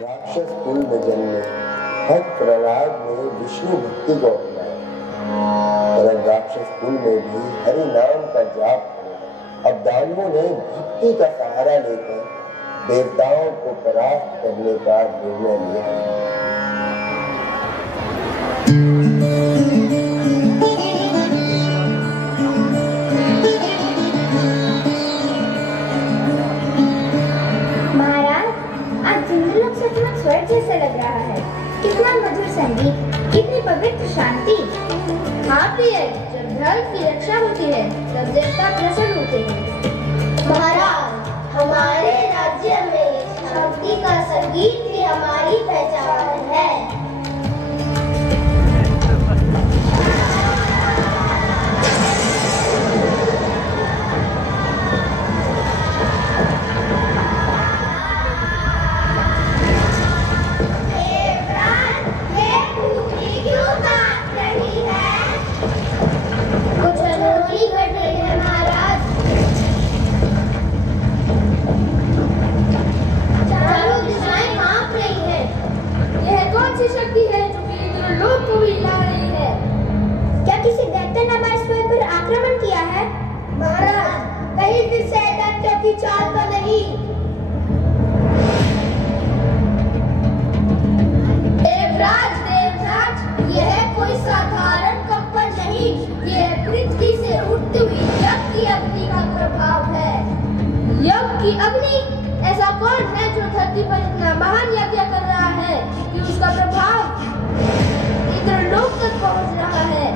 राक्षस कुल में जन्मे भक्त प्रहलाद ने विष्णु भक्ति को अपनाया और अब राक्षस कुल में भी हरि नाम का जाप करो। अब दानवों ने भक्ति का सहारा लेकर देवताओं को परास्त करने का निर्णय लिया। स्वर्ग जैसा लग रहा है। कितना मधुर संगीत, कितनी पवित्र शांति। हाँ प्रिय, जब धर्म की रक्षा होती है तब देवता प्रसन्न होते हैं। महाराज, हमारे राज्य में शांति का संगीत भी हमारी पहचान है। की अग्नि, ऐसा कौन है जो धरती पर इतना महान यज्ञ कर रहा है कि उसका प्रभाव इंद्रलोक तक पहुंच रहा है?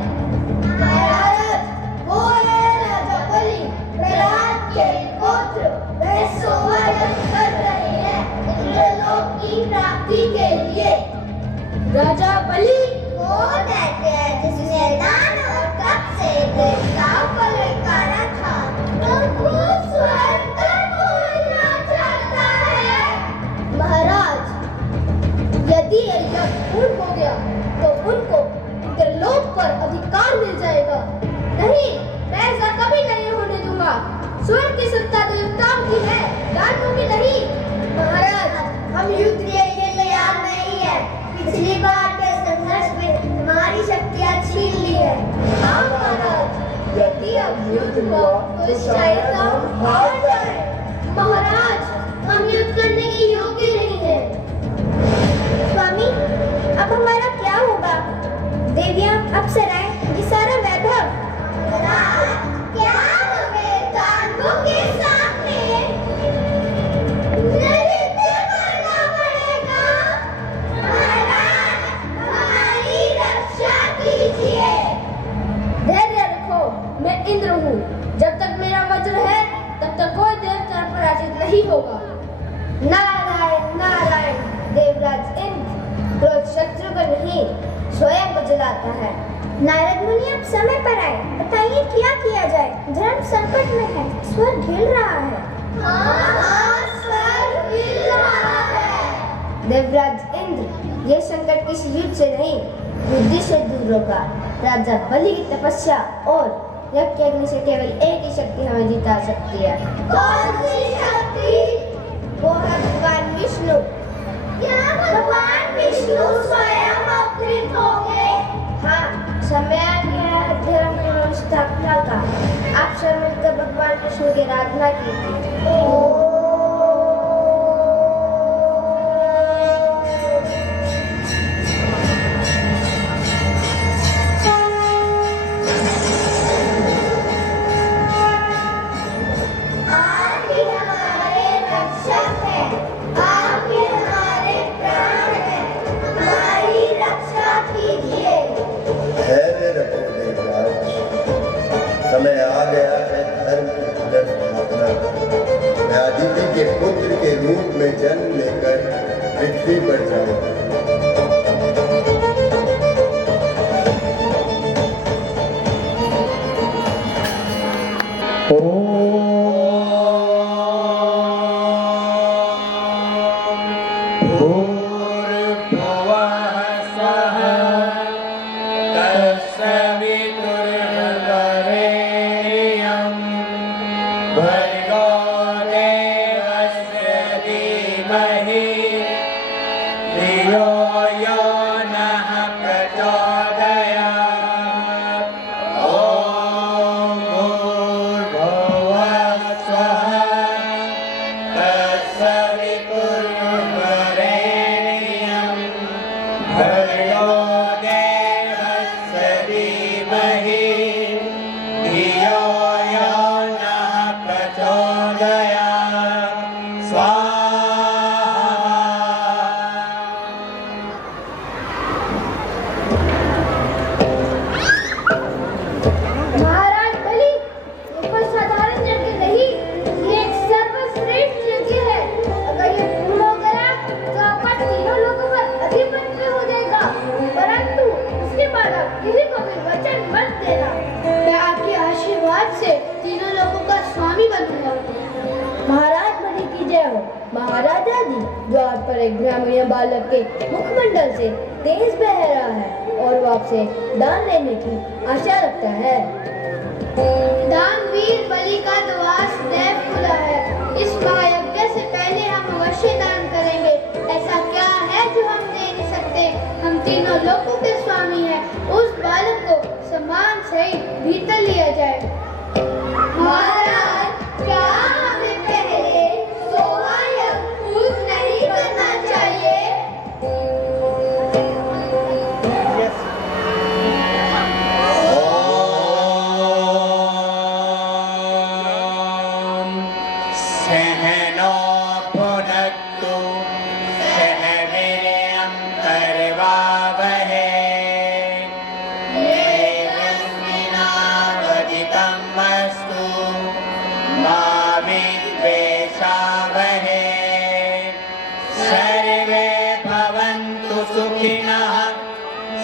महाराज, वो है राजा बलि, प्रहलाद के पुत्र। वह सोमवार कर रहे हैं इंद्रलोक की प्राप्ति के लिए। राजा बलि वो कहते हैं जिसने दान और तप से देवताओं को ललकारा था, तो वो स्वर्ग यदि यज्ञ पूर्ण हो गया तो उनको इंद्रलोक पर अधिकार मिल जाएगा। नहीं, मैं ऐसा कभी नहीं होने दूंगा। स्वर्ग की सत्ता देवताओं की है, दानवों की नहीं। महाराज, हम युद्ध के लिए तैयार नहीं है। पिछली बार के संघर्ष में हमारी शक्तियां छीन ली है। हाँ महाराज, यदि अब युद्ध हो तो शायद हम हार जाएं। महाराज, हम युद्ध करने के योग्य नहीं है। स्वामी, अब हमारा क्या होगा? देवियां, अप्सराएं, ये सारा वैभव। क्या हमें दानवों के सामने नृत्य करना पड़ेगा? महाराज, हमारी रक्षा कीजिए। धैर्य रखो, मैं इंद्र हूँ। जब तक मेरा वज्र है तब तक कोई देवता पराजित नहीं होगा। नारायण नारायण। देवराज इंद्र क्रोध शत्रु को नहीं, स्वयं को जलाता है। नारद मुनि, अब समय पर आए, बताइए क्या किया जाए? धर्म संकट में है, स्वर्ग हिल रहा है। हाँ, स्वर्ग हिल रहा है। देवराज इंद्र, ये संकट किसी युद्ध से नहीं, बुद्धि से दूर होगा। राजा बलि की तपस्या और यज्ञ अग्नि से केवल एक ही शक्ति हमें जिता सकती है। कौन सी शक्ति? वो है भगवान विष्णु। क्या भगवान विष्णु स्वयं अवतरित होंगे? हाँ, समय आ गया है धर्म की स्थापना का। आप सब मिलकर भगवान विष्णु की आराधना कीजिए। समय आ गया है धर्म की पुनर्स्थापना का। मैं अदिति के पुत्र के रूप में जन्म लेकर पृथ्वी पर जाऊंगा। महाराजा जी, द्वार पर एक ग्रामीण बालक के मुखमंडल से तेज बह रहा है और वो आपसे दान लेने की आशा रखता है। दानवीर बलि का द्वार सदैव खुला है। इस महायज्ञ से पहले हम अवश्य दान करेंगे। ऐसा क्या है जो हम दे नहीं सकते? हम तीनों लोगों के स्वामी हैं। उस बालक को सम्मान सहित भीतर लिया जाए। महाराज, क्या हमें पहले सोवा यज्ञ पूर्ण नहीं करना चाहिए?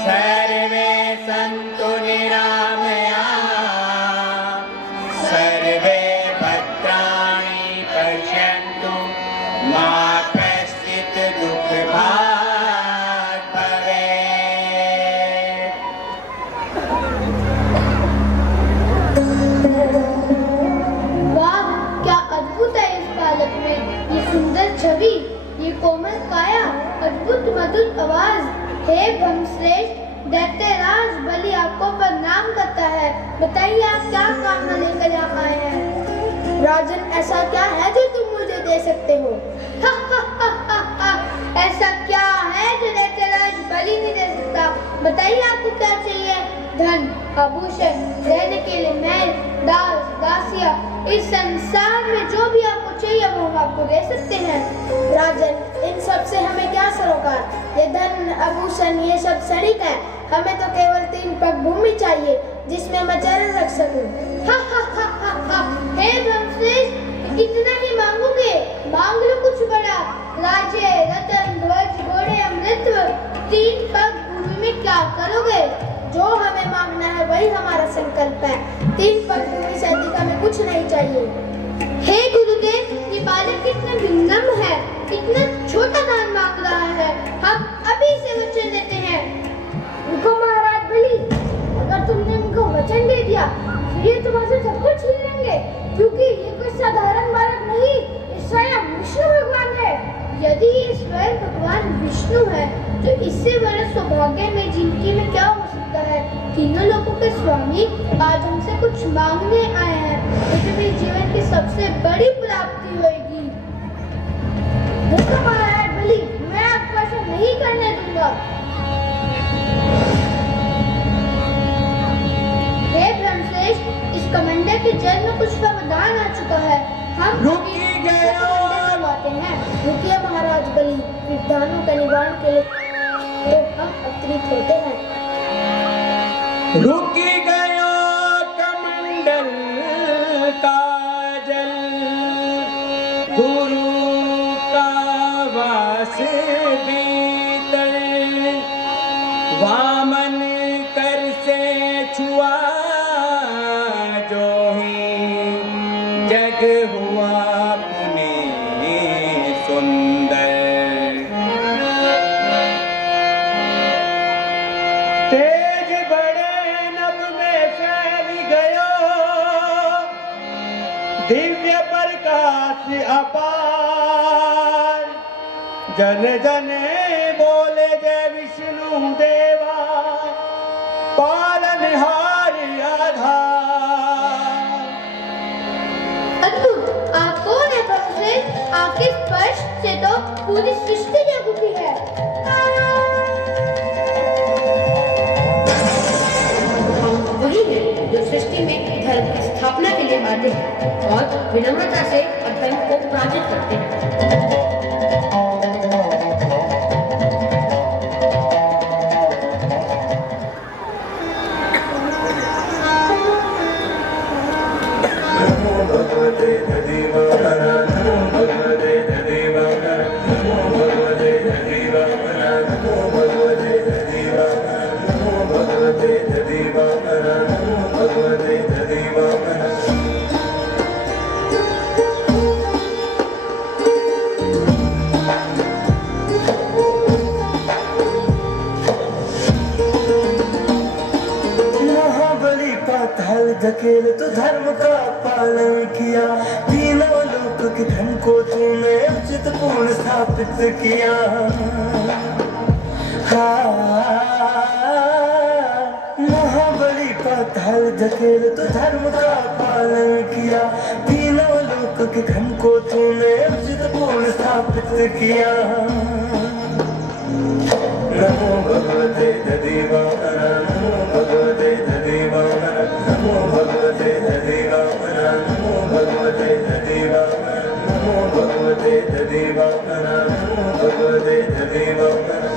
सर्वे सन्तु निरामया, सर्वे भद्राणि पश्यन्तु, मा कश्चित् दुःखभाग् भवेत्। वाह, क्या अद्भुत है इस बालक में! ये सुंदर छवि, ये कोमल काया, अद्भुत मधुर आवाज। हे ब्रह्मश्रेष्ठ, दैत्यराज बलि आपको प्रणाम करता है। बताइए आप क्या कामना लेकर यहाँ आए हैं? राजन, ऐसा क्या है जो तुम मुझे दे सकते हो? ऐसा क्या है जो दैत्यराज बलि नहीं दे सकता? बताइए आपको क्या चाहिए? धन, आभूषण, रहने के लिए महल, दास, दासिया, इस संसार में जो भी आपको चाहिए वो हम आपको दे सकते हैं। राजन, इन सब से हमें क्या सरोकार? ये धन, आभूषण, ये सब क्षणिक है। हमें तो केवल 3 पग भूमि चाहिए जिसमें मैं चरण रख सकूं। हे ब्रह्मश्रेष्ठ, इतना ही मांगोगे? मांग लो कुछ बड़ा। राज्य, रतन, ध्वज, घोड़े, अमृत। 3 पग भूमि में क्या करोगे? जो हमें मांगना है वही हमारा संकल्प है। 3 पग भूमि से अधिक हमें कुछ नहीं चाहिए। हे गुरुदेव, ये बालक कितना विनम्र है, इतना छोटा दान मांग रहा है। हम अभी से वचन देते हैं। रुको महाराज बलि, अगर तुमने उनको वचन दे दिया तो ये तुम्हारे सब कुछ छीन लेंगे, क्योंकि ये कोई साधारण बालक नहीं, ये स्वयं विष्णु भगवान है। यदि ये स्वयं भगवान विष्णु है तो इससे बड़ा सौभाग्य में जिंदगी में क्या हो सकता है? तीनों लोगों के स्वामी आज हमसे कुछ मांगने आए हैं। ये तो मेरे जीवन की सबसे बड़ी प्राप्ति होगी। रुको महाराज बलि, मैं आपको ऐसा नहीं करने दूंगा। हे ब्रह्मश्रेष्ठ, इस कमंडल के जल में कुछ व्यवधान आ चुका है। हम हैं। रुकिए महाराज बलि, विधानों का निवारण के लिए तो हम अतिरिक्त होते हैं। रुकी गया कमंडल का जल, गुरु का वास भीतर, वामन कर से छुआ जो ही जग हुआ पुनीत सुंदर। तेज बड़े नभ में फैल गयो, दिव्य प्रकाश अपार, जन जन बोले जय विष्णु देवा, पालनहार आधार। अद्भुत! आप कौन है ब्रह्मश्रेष्ठ? आपके स्पर्श से तो पूरी सृष्टि जग उठी है। वही है जो सृष्टि में धर्म की स्थापना के लिए आते हैं और विनम्रता से अधर्म को पराजित करते हैं। धकेल तो धर्म का पालन किया, तीनों लोक के धन को तूने उचित पूर्ण स्थापित किया। महाबली पाताल धकेल तो धर्म का पालन किया, तीनों लोक के धन को तूने उचित पूर्ण स्थापित किया। नमो भगवते दधिवामन, नमो भगवते दधिवामन, नमो भगवते दधिवामन, नमो भगवते दधिवामन, नमो भगवते दधिवामन, नमो भगवते दधिवामन।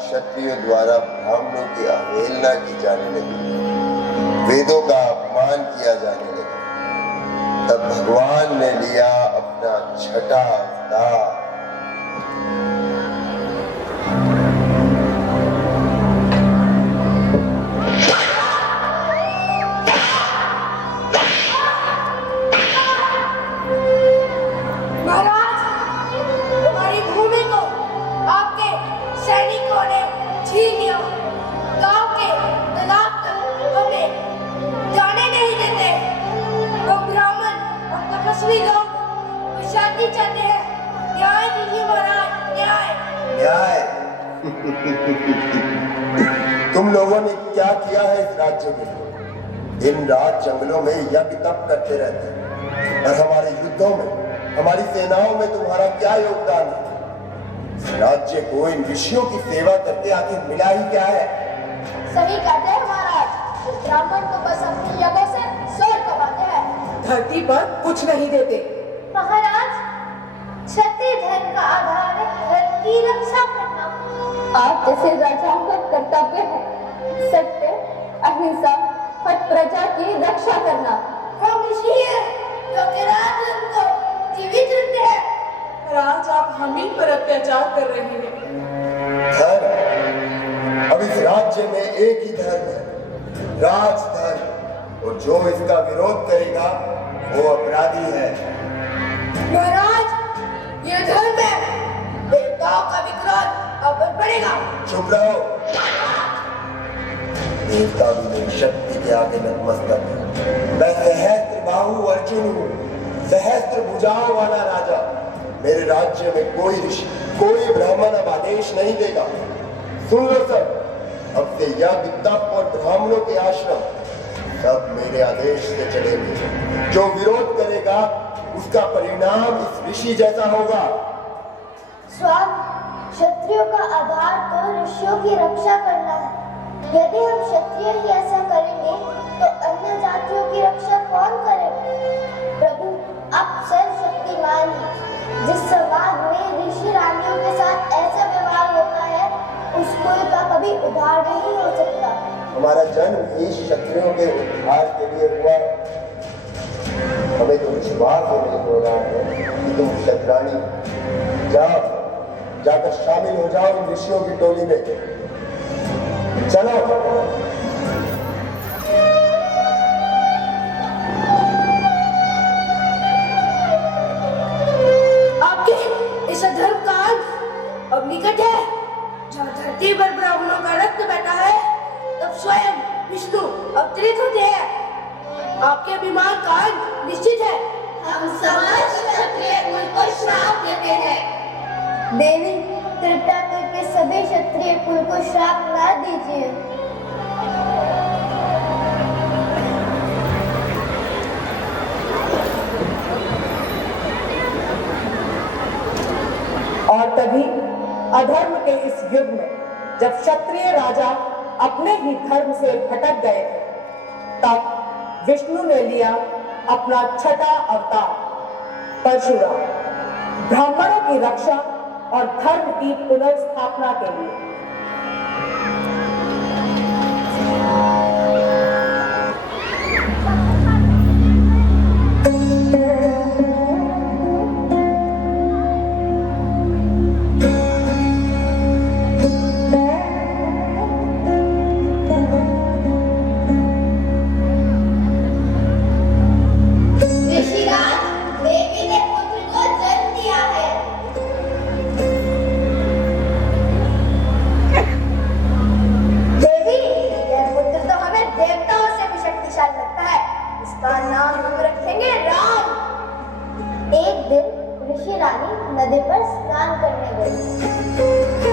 क्षत्रियों द्वारा ब्राह्मणों की अवहेलना की जाने लगी, वेदों का अपमान किया जाने लगा, तब भगवान ने लिया अपना छठा अवतार। तुम लोगों ने क्या किया है इस राज्य में? दिन रात जंगलों में यज्ञ तप करते रहते हैं, और हमारे युद्धों में, हमारी सेनाओं में तुम्हारा क्या योगदान है? इस राज्य को इन ऋषियों की सेवा करके आखिर मिला ही क्या है? सही कहते हैं महाराज, ब्राह्मण को बस अपनी यज्ञों से स्वर्ग कमाते हैं, धरती पर कुछ नहीं देते। महाराज, क्षत्रिय धर्म का आधार है धर्म की रक्षा करना। आप जैसे राजाओं का कर्तव्य है सत्य, अहिंसा और प्रजा की रक्षा करना। हम ऋषि हैं जो कि राज को जीवित रखते हैं। राज, आप हम ही पर अत्याचार कर रहे हैं। धर्म, अब इस राज्य में एक ही धर्म है, राज धर्म, और जो इसका विरोध करेगा वो अपराधी है। महाराज, ये धर्म है, देवताओं का विक्रोध अब बढ़ेगा। चुप रहो, देवता भी मेरी शक्ति के आगे नतमस्तक है। मैं सहस्त्र बाहु अर्जुन हूँ, सहस्त्र भुजाओं वाला राजा। मेरे राज्य में कोई ऋषि, कोई ब्राह्मण अब आदेश नहीं देगा। सुन लो सब, अब से यज्ञ तप और ब्राह्मणों के आश्रम सब मेरे आदेश से चलेंगे। जो विरोध करेगा उसका परिणाम इस ऋषि जैसा होगा। स्वामी, क्षत्रियों का आधार तो ऋषियों की रक्षा करना है। यदि हम क्षत्रिय ही ऐसा करेंगे तो अन्य जातियों की रक्षा कौन करेगा? प्रभु, आप सर्वशक्तिमान हैं। जिस समाज में ऋषि रानियों के साथ ऐसा व्यवहार होता है, उसको का कभी उद्धार नहीं हो सकता। हमारा जन्म ही क्षत्रियों के उद्धार के लिए हुआ। हमें तो विश्वास नहीं हो रहा है कि तुम क्षत्राणी। जाओ, जाकर शामिल हो जाओ इन ऋषियों की टोली में। चलो। अंत अब निकट है। जब धरती पर ब्राह्मणों का रक्त बहता है तब स्वयं विष्णु अवतरित होते हैं। आपके अभिमान का अंत निश्चित है। हम समस्त क्षत्रिय कुल को श्राप देते हैं। देवी कृपया करके सभी क्षत्रिय कुल को श्राप ना दीजिए। और तभी अधर्म के इस युग में जब क्षत्रिय राजा अपने ही धर्म से भटक गए थे, तब विष्णु ने लिया अपना छठा अवतार परशुराम, ब्राह्मणों की रक्षा और धर्म की पुनर्स्थापना के लिए। नदी पर स्नान करने गई।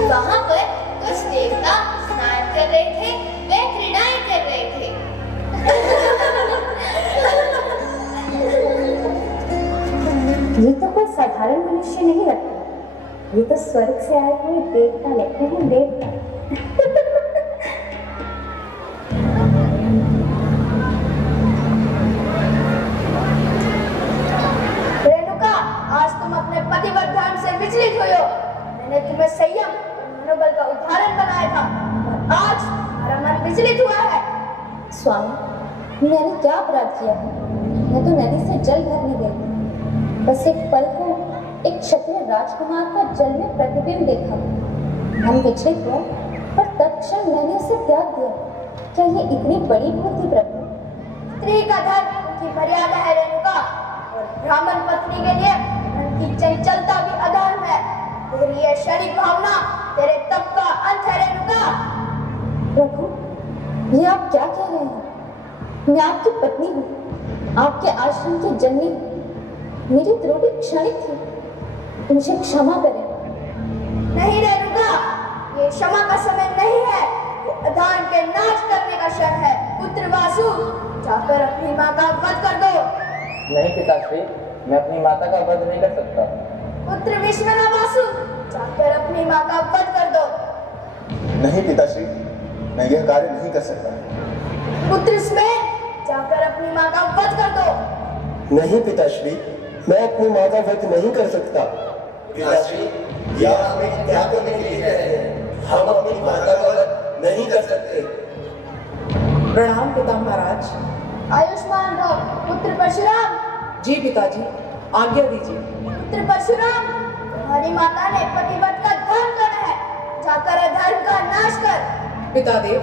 वहाँ पर कुछ देवता स्नान कर रहे थे, वे क्रीड़ाएं कर रहे थे। ये तो कोई साधारण मनुष्य नहीं लगता, ये तो स्वर्ग से आए हुए देवता लगते हैं, देवता। रेणुका, आज तुम अपने पतिव्रत धर्म से विचलित हुई हो। मैंने तुम्हें संयम मनोबल का उदाहरण बनाया था और आज तुम्हारा मन विचलित हुआ है। स्वामी, मैंने क्या अपराध किया है? मैं तो नदी से जल भरने गई, बस एक पल को एक क्षत्रिय राजकुमार का जल में प्रतिबिंब देखा। मन विचलित हुआ, पर तत्क्षण मैंने उसे त्याग दिया। क्या ये इतनी बड़ी भूल थी प्रभु? स्त्री का धर्म उनकी मर्यादा है रेणुका, और ब्राह्मण पत्नी के लिए उनकी चंचलता भी अधर्म है। तेरी ये शरीर भावना तेरे तप का अंत है रेणुका। प्रभु, ये आप क्या कह रहे हैं? मैं आपकी पत्नी हूँ, आपके आश्रम की जननी हूँ। मेरी त्रुटि क्षणिक थी, मुझे क्षमा करें। नहीं रेणुका, ये क्षमा का समय नहीं है, ये अधर्म के नाश करने का क्षण है। पुत्र वासु, जाकर अपनी माँ का वध कर दो। नहीं पिताश्री, मैं अपनी माता का वध नहीं कर सकता। पुत्र विश्वना वासु, जाकर अपनी माँ का वध कर दो। नहीं पिताश्री, मैं यह कार्य नहीं कर सकता। पुत्र स्मेर, जाकर अपनी माँ का वध कर दो। नहीं पिताश्री, मैं अपनी माँ का वध नहीं कर सकता। पिताश्री, यह हमें क्या करने के लिए कह रहे हैं? हम अपनी माता का वध नहीं कर सकते। प्रणाम पिता महाराज। आयुष्मान भव पुत्र परशुराम। जी पिताजी, आज्ञा दीजिए। पुत्र परशुराम, तुम्हारी माता ने पतिव्रत का धर्म करना है, जाकर अधर्म का नाश कर। पितादेव,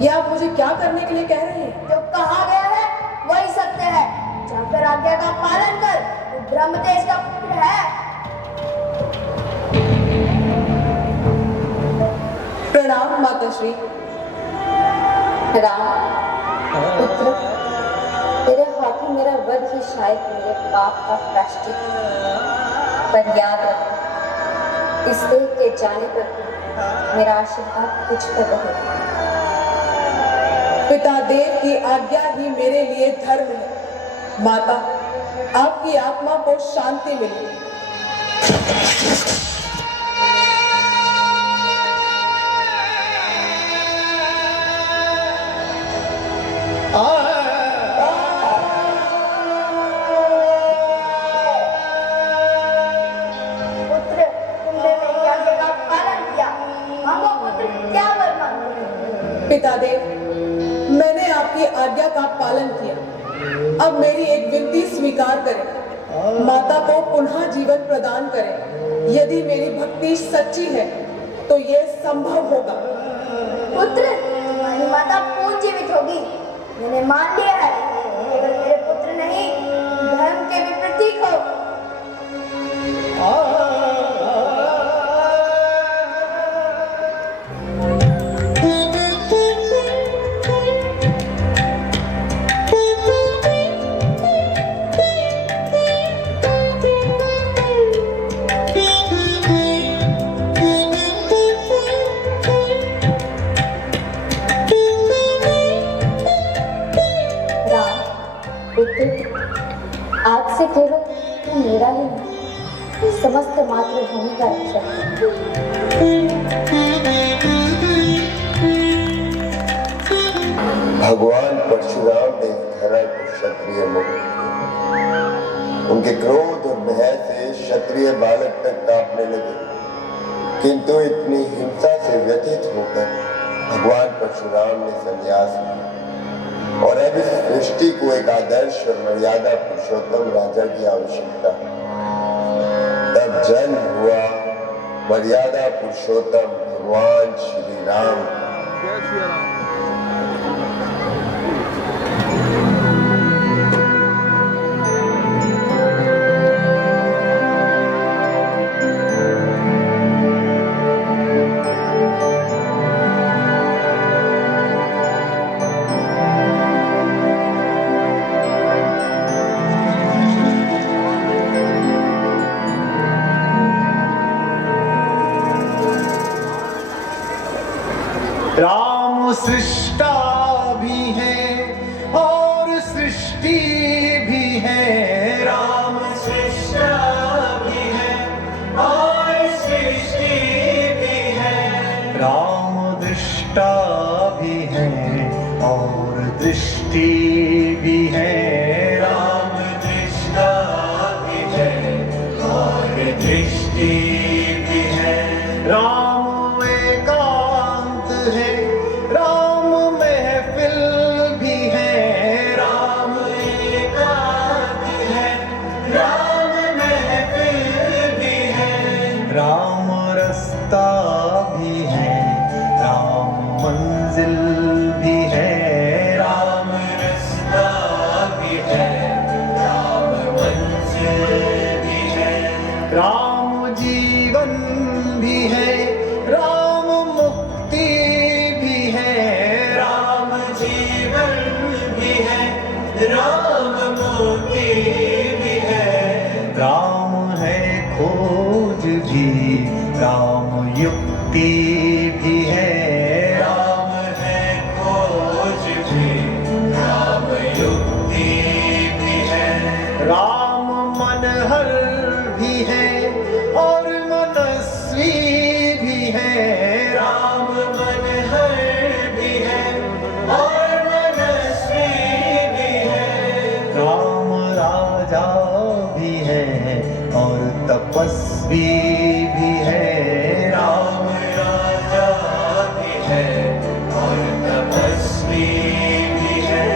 ये आप मुझे क्या करने के लिए कह रहे हैं? जो कहा गया है वही सत्य है, जाकर आज्ञा का पालन कर। तू ब्रह्मतेज का पुत्र है। प्रणाम माताश्री। राम पुत्र, तेरे हाथों मेरा वध ही शायद मेरे पाप का प्रायश्चित है। पर याद रख, इस देह के जाने पर मेरा आशीर्वाद कुछ पर रहेगा। पिता देव की आज्ञा ही मेरे लिए धर्म है। माता, आपकी आत्मा को शांति मिले। पुत्र, तुमने मेरी आज्ञा का पालन किया। मांगो पुत्र, क्या वर मांगो? पितादेव, मैंने आपकी आज्ञा का पालन किया। अब मेरी एक विनती स्वीकार करें। माता को पुनः जीवन प्रदान करें। यदि मेरी भक्ति सच्ची है तो यह संभव होगा। पुत्र, तुम्हारी माता पूर्ण जीवित होगी, मैंने मान लिया है। केवल मेरे पुत्र नहीं, धर्म के भी प्रतीक हो। भगवान परशुराम ने इस धरा को क्षत्रिय मुक्त किया। उनके क्रोध और भय से क्षत्रिय बालक तक कांपने लगे, किंतु इतनी हिंसा से व्यथित होकर भगवान परशुराम ने संन्यास लिया और अब इस सृष्टि को एक आदर्श और मर्यादा पुरुषोत्तम राजा की आवश्यकता। तब जन्म हुआ मर्यादा पुरुषोत्तम भगवान श्री राम। राम सृष्टा भी है और सृष्टि भी है। राम सृष्टा भी है और सृष्टि भी है। राम दृष्टा भी है और दृष्टि भी है। राम दृष्टा भी है और दृष्टि भी है। राम है, राम महफिल भी है। राम एकांत है, राम महफिल भी है। राम रास्ता भी है, राम मंजिल भी है। राम रास्ता भी है, राम मंजिल भी है। राम जीवन भी है, राम मुक्ति भी है। राम जीवन भी है, राम मुक्ति भी है। राम है खोज भी, राम युक्ति भी है। राम है खोज भी, राम युक्ति भी है। राम मनहर भी है और मनस्वी भी है। राम मनहर भी है और मनस्वी भी है। राम राजा भी है और तपस्वी भी है। राम राजा भी है और तपस्वी भी है।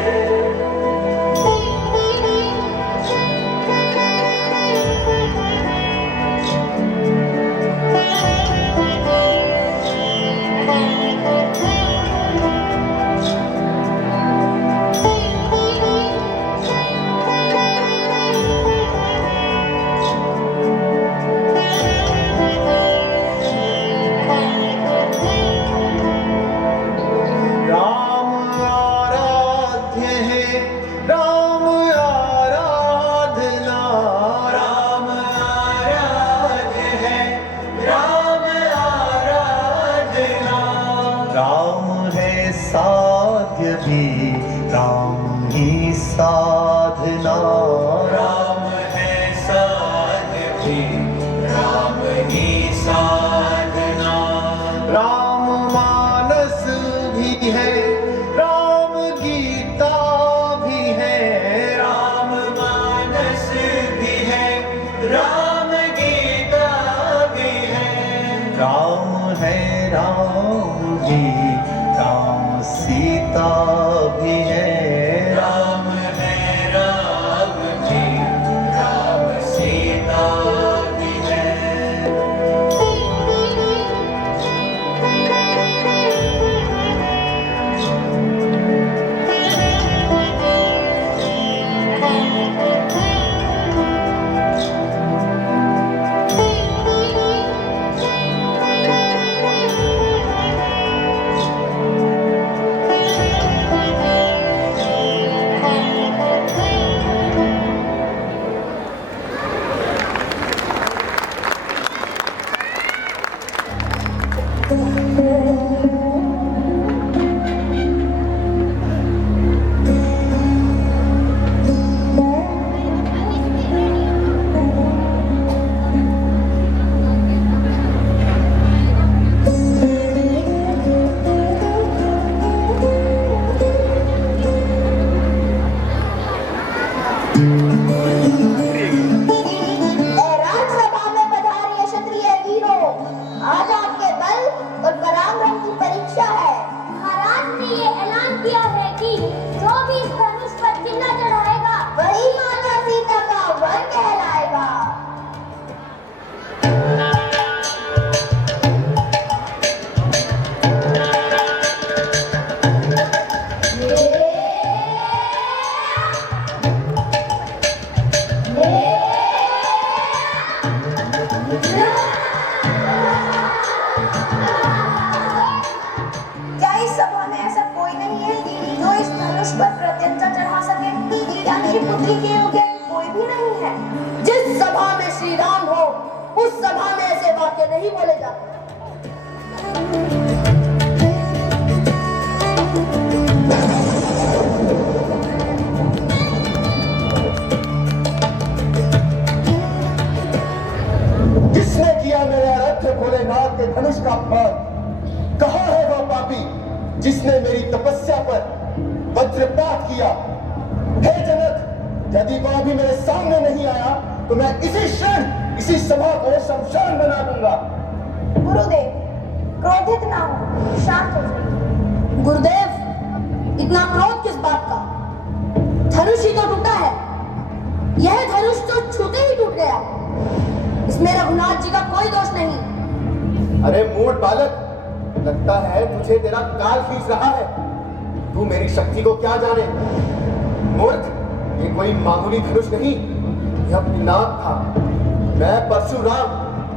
राम आराध्य है, राम आराधना। राम आराध्य है, राम आराधना। राम है साध्य भी, राम ही साधना। राम है साध्य भी, राम ही साधना। राम मानस भी है, राम गीता भी है। राम मानस भी है, राम गीता भी है। राम है राम भी, राम सीता भी है। राम है राम भी, राम सीता भी है। की परीक्षा है। महाराज ने ये ऐलान किया है कि जो भी इस धनुष पर चिन्ह चढ़ाएगा वही माता सीता का वर कहलाएगा। क्या इस सभा में ऐसा कोई नहीं है जो इस धनुष पर प्रत्यंचा चढ़ा सके? क्या मेरी पुत्री के योग्य कोई भी नहीं है? जिस सभा में श्री राम हो उस सभा में ऐसे वाक्य नहीं बोले जाते। किसने किया मेरे आराध्य भोलेनाथ के धनुष का अपमान? कहाँ है वह पापी जिसने मेरी तपस्या पर वज्रपात किया? हे जनक, यदि वह भी मेरे सामने नहीं आया तो मैं इसी क्षण इसी सभा को शमशान बना दूंगा। गुरुदेव, क्रोधित ना हो, शांत हो जाइए। गुरुदेव, इतना क्रोध किस बात का? धनुष ही तो टूटा है। यह धनुष तो छूते ही टूट गया। इसमें रघुनाथ जी का कोई दोष नहीं। अरे मूढ़ बालक, लगता है तुझे तेरा काल खींच रहा है। तू मेरी शक्ति को क्या जाने? मूर्ख, ये कोई मामूली धनुष नहीं, यह पिनाक था। मैं परशुराम,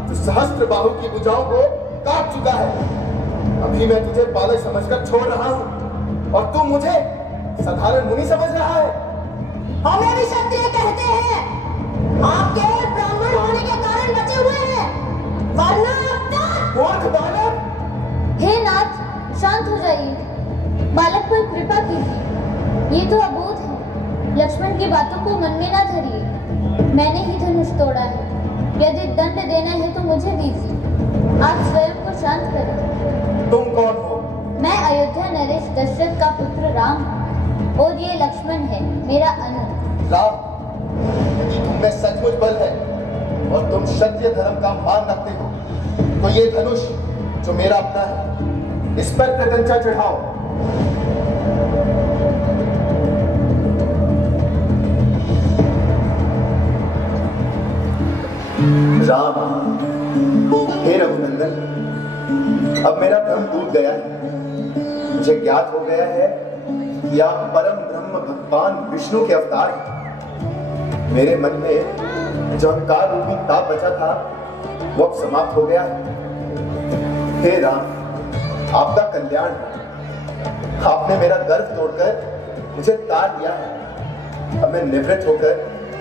जो सहस्त्र बाहु की भुजाओं को काट चुका है। अभी मैं तुझे बालक समझकर छोड़ रहा हूं और तू मुझे साधारण मुनि समझ रहा है। हमें भी क्षत्रिय कहते हैं। आप केवल ब्राह्मण होने के कारण बचे हुए हैं, वरना मूर्ख बालक! हे नाथ, शांत हो जाइए। बालक पर कृपा कीजिए। ये तो अबोध है। लक्ष्मण की बातों को मन में ना धरिए। मैंने ही धनुष तोड़ा है। यदि दंड देना है तो मुझे दीजिए। आप स्वयं को शांत करें। तुम कौन हो? मैं अयोध्या नरेश दशरथ का पुत्र राम हूँ और ये लक्ष्मण है, मेरा अनंत। राम, यदि तुम में सचमुच बल है और तुम क्षत्रिय धर्म का मान रखते हो तो ये धनुष जो मेरा अपना है, इस पर प्रत्यंचा चढ़ाओ। राम, हे रघुनंदन, अब मेरा भ्रम टूट गया है। मुझे ज्ञात हो गया है कि आप परम ब्रह्म भगवान विष्णु के अवतार हैं। मेरे मन में जो अहंकार रूपी ताप बचा था वो अब समाप्त हो गया है। हे राम, आपका कल्याण हो। आपने मेरा गर्व तोड़कर मुझे तार दिया है। अब मैं निवृत्त होकर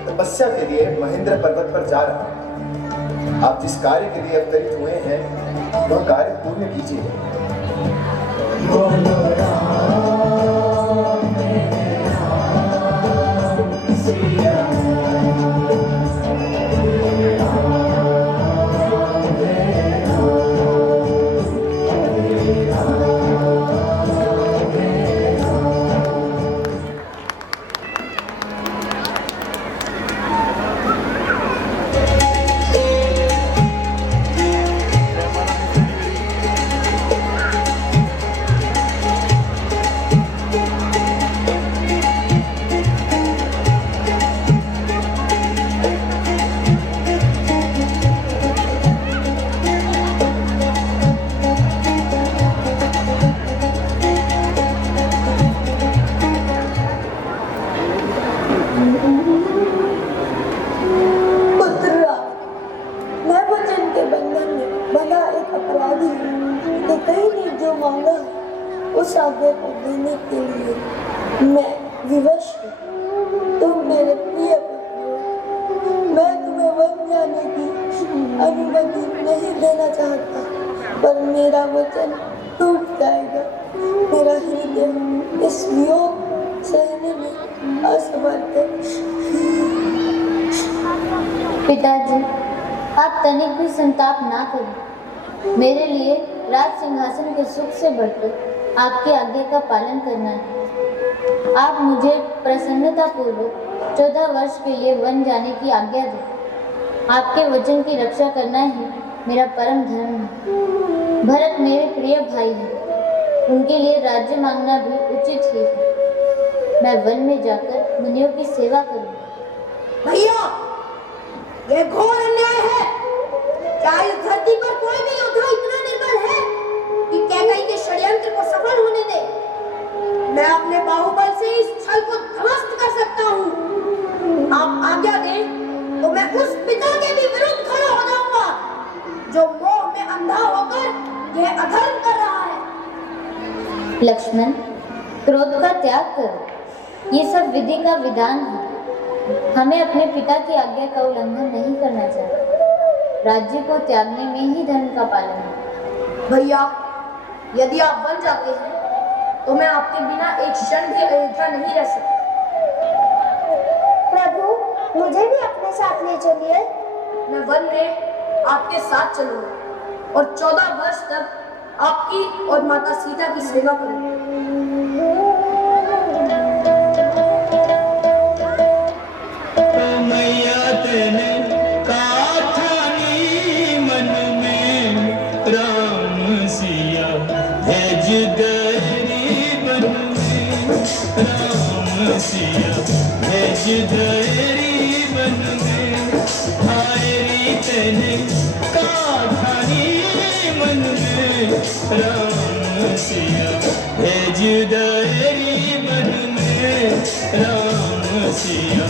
तपस्या के लिए महेंद्र पर्वत पर जा रहा हूं। आप जिस कार्य के लिए अवतरित हुए हैं वह कार्य पूर्ण कीजिए। उस आज्ञा को देने के लिए मैं विवश हूँ। तुम मेरे प्रिय पुत्र हो। मैं तुम्हें वन जाने की अनुमति नहीं देना चाहता, पर मेरा वचन टूट जाएगा। मेरा हृदय इस वियोग सहने में असमर्थ है। पिताजी, आप तनिक भी संताप ना करें। मेरे लिए राज सिंहासन के सुख से बढ़कर आपकी आज्ञा का पालन करना है। आप मुझे प्रसन्नता पूर्वक 14 वर्ष के लिए वन जाने की आज्ञा दें। आपके वचन की रक्षा करना ही मेरा परम धर्म है। भरत मेरे प्रिय भाई हैं, उनके लिए राज्य मांगना भी उचित ही है। मैं वन में जाकर मुनियों की सेवा करूंगा। भैया, ये घोर अन्याय है। क्या इस धरती पर कोई भी योद्धा इतना निर्बल है कि कैकई के षड्यंत्र को सफल होने दे? मैं अपने बाहुबल से इस छल को ध्वस्त कर सकता हूँ। आप आज्ञा दें तो मैं उस पिता के भी विरुद्ध खड़ा हो जाऊंगा जो मोह में अंधा होकर यह अधर्म कर रहा है। लक्ष्मण, क्रोध का त्याग करो। ये सब विधि का विधान है। हमें अपने पिता की आज्ञा का उल्लंघन नहीं करना चाहिए। राज्य को त्यागने में ही धर्म का पालन है। भैया, यदि आप वन जाते हैं तो मैं आपके बिना एक क्षण भी अयोध्या नहीं रह सकता। प्रभु, मुझे भी अपने साथ ले चलिए। मैं वन में आपके साथ चलूंगा और 14 वर्ष तक आपकी और माता सीता की सेवा करूंगा। मैया तेने काठानी मन में राम सिया भेज दरी बन में राम सिया भेज दरी बन में हायरी तेने काठानी मन में राम सिया भेज दरी बन में राम सिया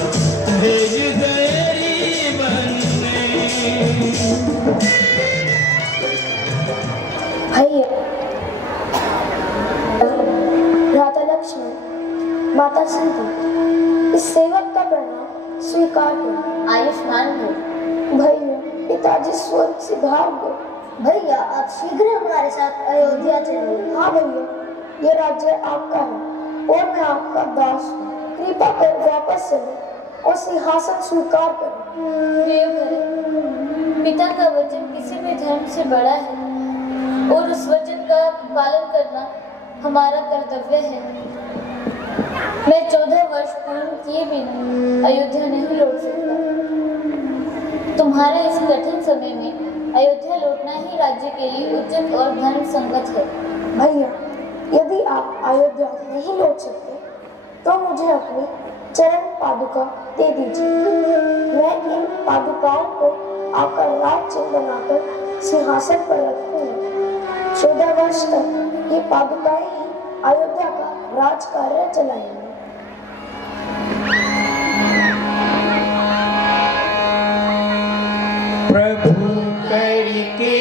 भेज दरी बन में। भैया, भ्राता लक्ष्मण, माता सीता, इस सेवक का प्रणाम स्वीकार करो। आयुष्मान हो। भैया, पिताजी स्वर्ग से भाग गए। भैया, आप शीघ्र हमारे साथ अयोध्या चलिए। हाँ भैया, ये राज्य आपका है और मैं आपका दास हूँ। कृपा कर वापस चले और सिंहासन स्वीकार करें। देवघर, पिता का वचन किसी भी धर्म से बड़ा है और उस वचन का पालन करना हमारा कर्तव्य है। मैं 14 वर्ष पूर्ण किए बिना अयोध्या नहीं लौट सकता। तुम्हारे इस कठिन समय में अयोध्या लौटना ही राज्य के लिए उचित और धर्म संगत है। भैया, यदि आप अयोध्या नहीं लौट सकते तो मुझे अपनी चरण पादुका दे दीजिए। मैं इन पादुकाओं को आपका राज चिन्ह बनाकर सिंहासन पर रखूंगा। 14 वर्ष तक ये पादुकाएं ही अयोध्या का राज कार्य चलाएंगे। प्रभु करके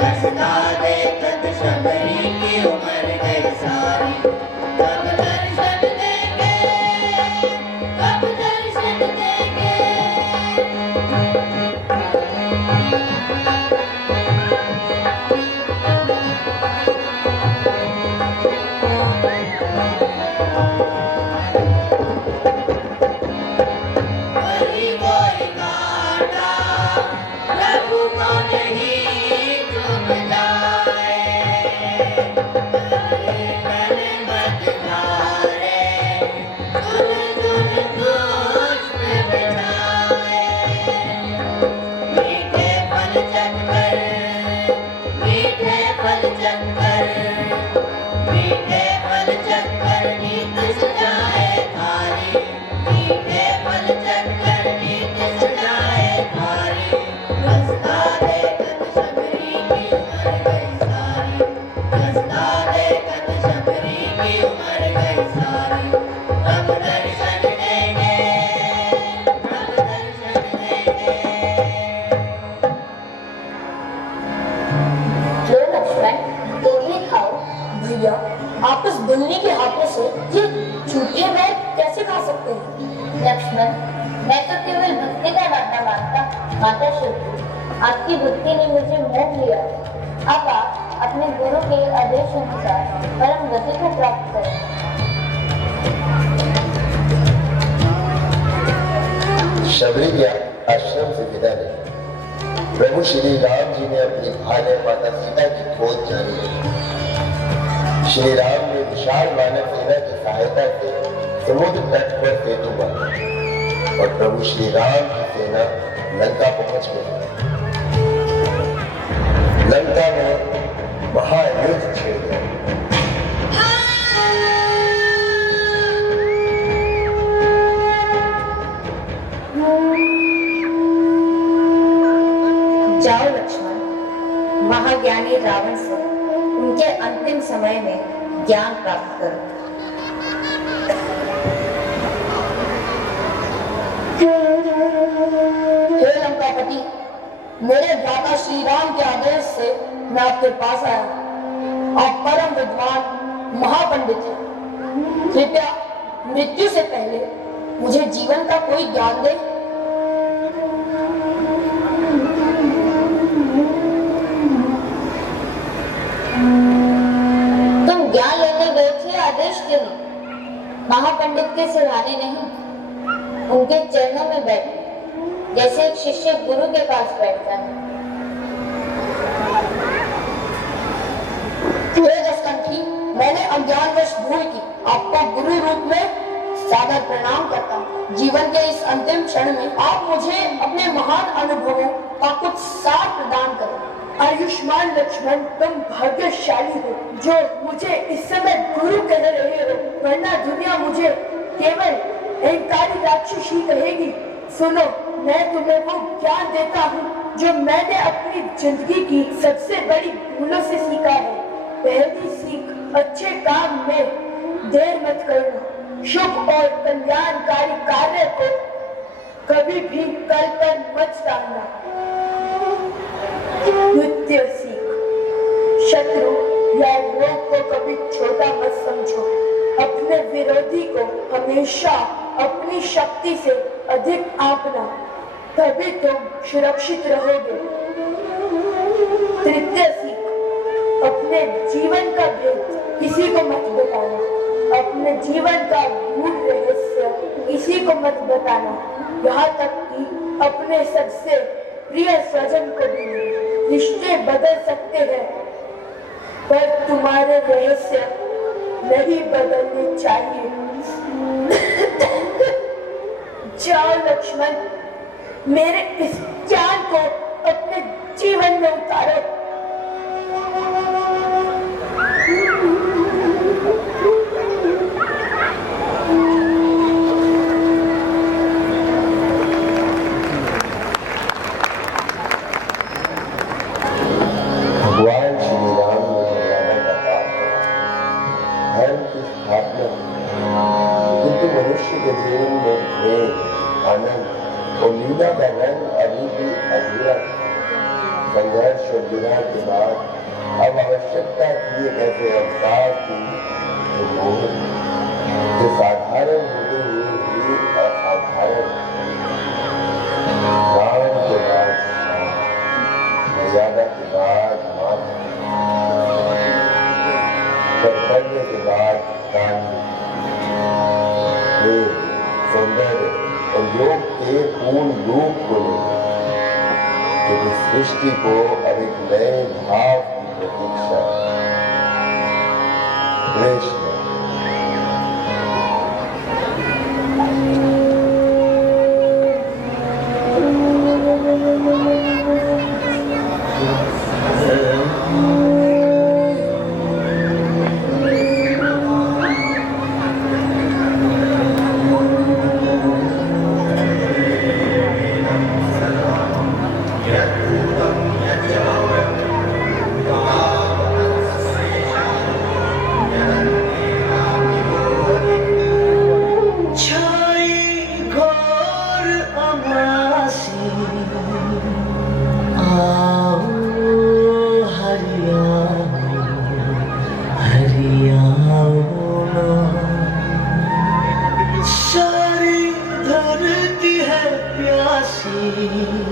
रास्ता देखत शबरी की उम्र गई सारी, कब दर्शन देंगे, कब दर्शन देंगे। कोई कोई कांटा प्रभु को नहीं चुभ जाए, गले मत धारे, धुल धुल पुष्प बिछाए। मीठे फल चक्कर, मीठे फल चक्कर, मीठे फल चक्कर नीत सजाए थारी, मीठे फल चक्कर नीत सजाए थारी। रास्ता देखत शबरी की उमर गई सारी, रास्ता देखत शबरी की उमर गई सारी। कब दर्शन देंगे, कब दर्शन देंगे। लो लक्ष्मण, गोली खाओ। भैया, आप इस दुल्हनी के हाथों से ये झूठे बैग कैसे खा सकते हैं? लक्ष्मण, मैं तो केवल भक्ति का नाता मानता। माता शिवजी, आपकी भक्ति ने मुझे मोह लिया। अब आप अपने गुरु के आदेश अनुसार परम गति को प्राप्त करें। शबरी के आश्रम से विदा लें, प्रभु श्री राम जी ने अपनी भाने माता सीता की खोज जारी रखी। श्री राम ने विशाल मानव सेना की सहायता से समुद्र तट पर सेतु बांधा और प्रभु श्री राम की सेना लंका पहुंच गई। लंका में महायुद्ध छिड़ गया। जाओ लक्ष्मण, महाज्ञानी रावण से उनके अंतिम समय में ज्ञान प्राप्त करो। हे लंकापति, मेरे भ्राता श्री राम के आदेश से मैं आपके पास आया। आप परम विद्वान महापंडित हैं। कृपया मृत्यु से पहले मुझे जीवन का कोई ज्ञान दे। तुम ज्ञान लेने गए थे आदेश के लिए, महापंडित के सिरहाने नहीं। उनके चरणों में बैठे जैसे एक शिष्य गुरु के पास बैठता है। मैंने अज्ञानवश भूल की आपको गुरु रूप में सादर प्रणाम करता हूँ। जीवन के इस अंतिम क्षण में आप मुझे अपने महान अनुभवों का कुछ सार प्रदान करें। आयुष्मान लक्ष्मण, तुम भाग्यशाली हो जो मुझे इस समय गुरु कह रहे हो, वरना दुनिया मुझे केवल अहंकारी राक्षस ही कहेगी। सुनो, मैं तुम्हें वो ज्ञान देता हूँ जो मैंने अपनी जिंदगी की सबसे बड़ी भूलों से सीखा है। पहली सीख, अच्छे काम में देर मत करना। शुभ और कल्याणकारी कार्य को कभी भी कल पर मत टालना। द्वितीय सीख, शत्रु या लोग को कभी छोटा मत समझो। अपने विरोधी को हमेशा अपनी शक्ति से अधिक आंकना, तभी तुम सुरक्षित रहोगे। तृतीय सीख, अपने जीवन का भेद किसी को मत बताना। अपने जीवन का गूढ़ रहस्य किसी को मत बताना, यहाँ तक कि अपने सबसे प्रिय स्वजन को भी। रिश्ते बदल सकते हैं पर तुम्हारे रहस्य नहीं बदलने चाहिए। जाओ लक्ष्मण, मेरे इस ज्ञान को अपने जीवन में उतारो। भगवान श्री राम ने मर्यादा का पालन किया, धर्म की स्थापना की, किंतु मनुष्य के जीवन में प्रेम, आनंद और लीला का रंग अभी भी अधूरा था। संघर्ष और विरह के बाद अब आवश्यकता थी एक ऐसे अवतार की जो साधारण होते हुए भी असाधारण, राम के बाद मर्यादा के बाद मान, कर्तव्य के बाद कानून, सौंदर्य और योग के पूर्ण रूप को लेकर क्योंकि सृष्टि को अब एक नए भाव की प्रतीक्षा कृष्ण Yeah.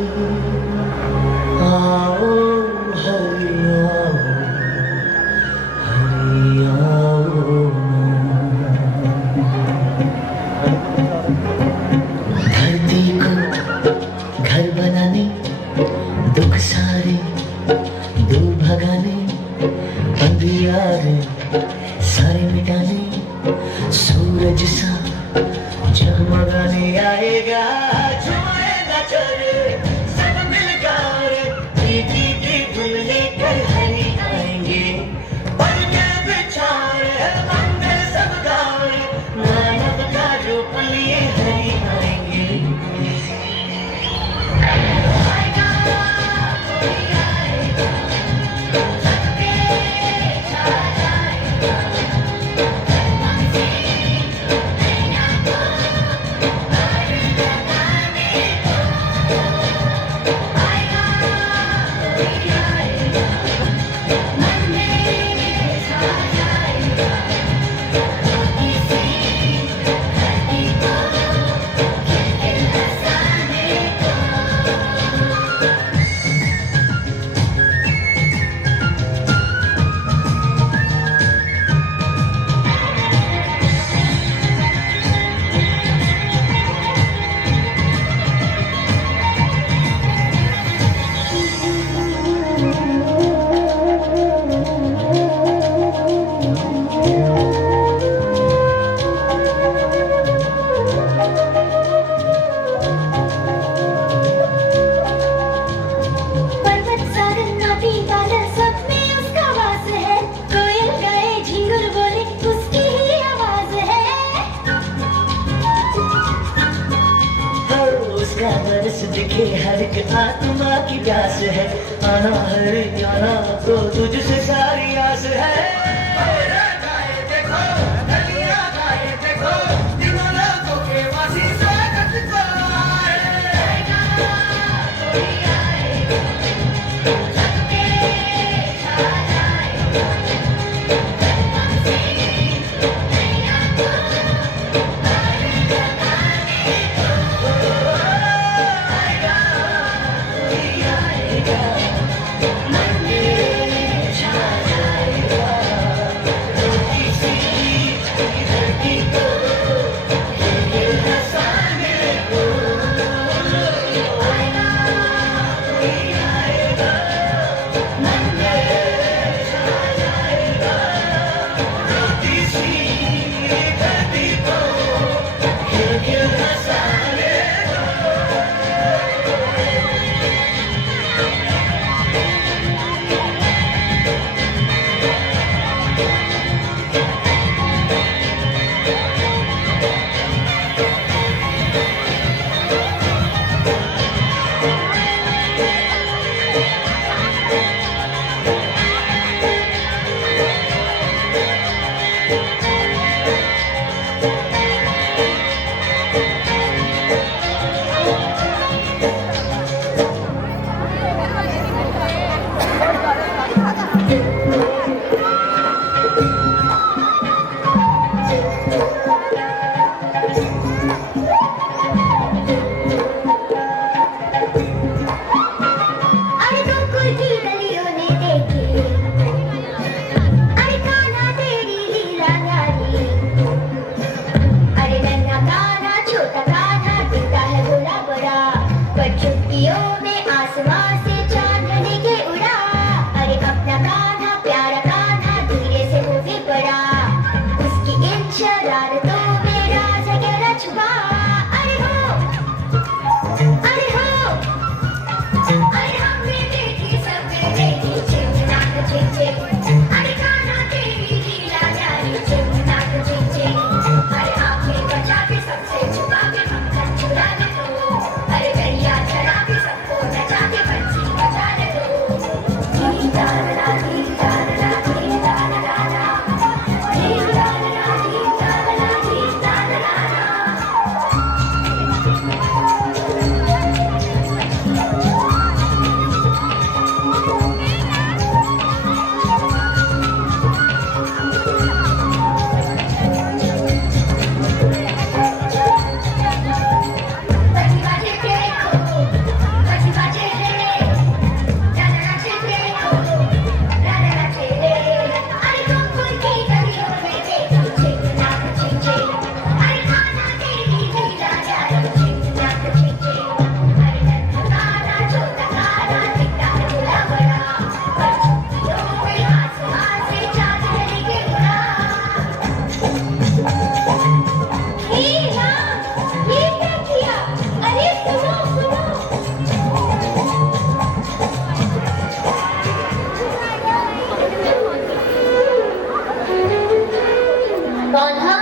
कान्हा,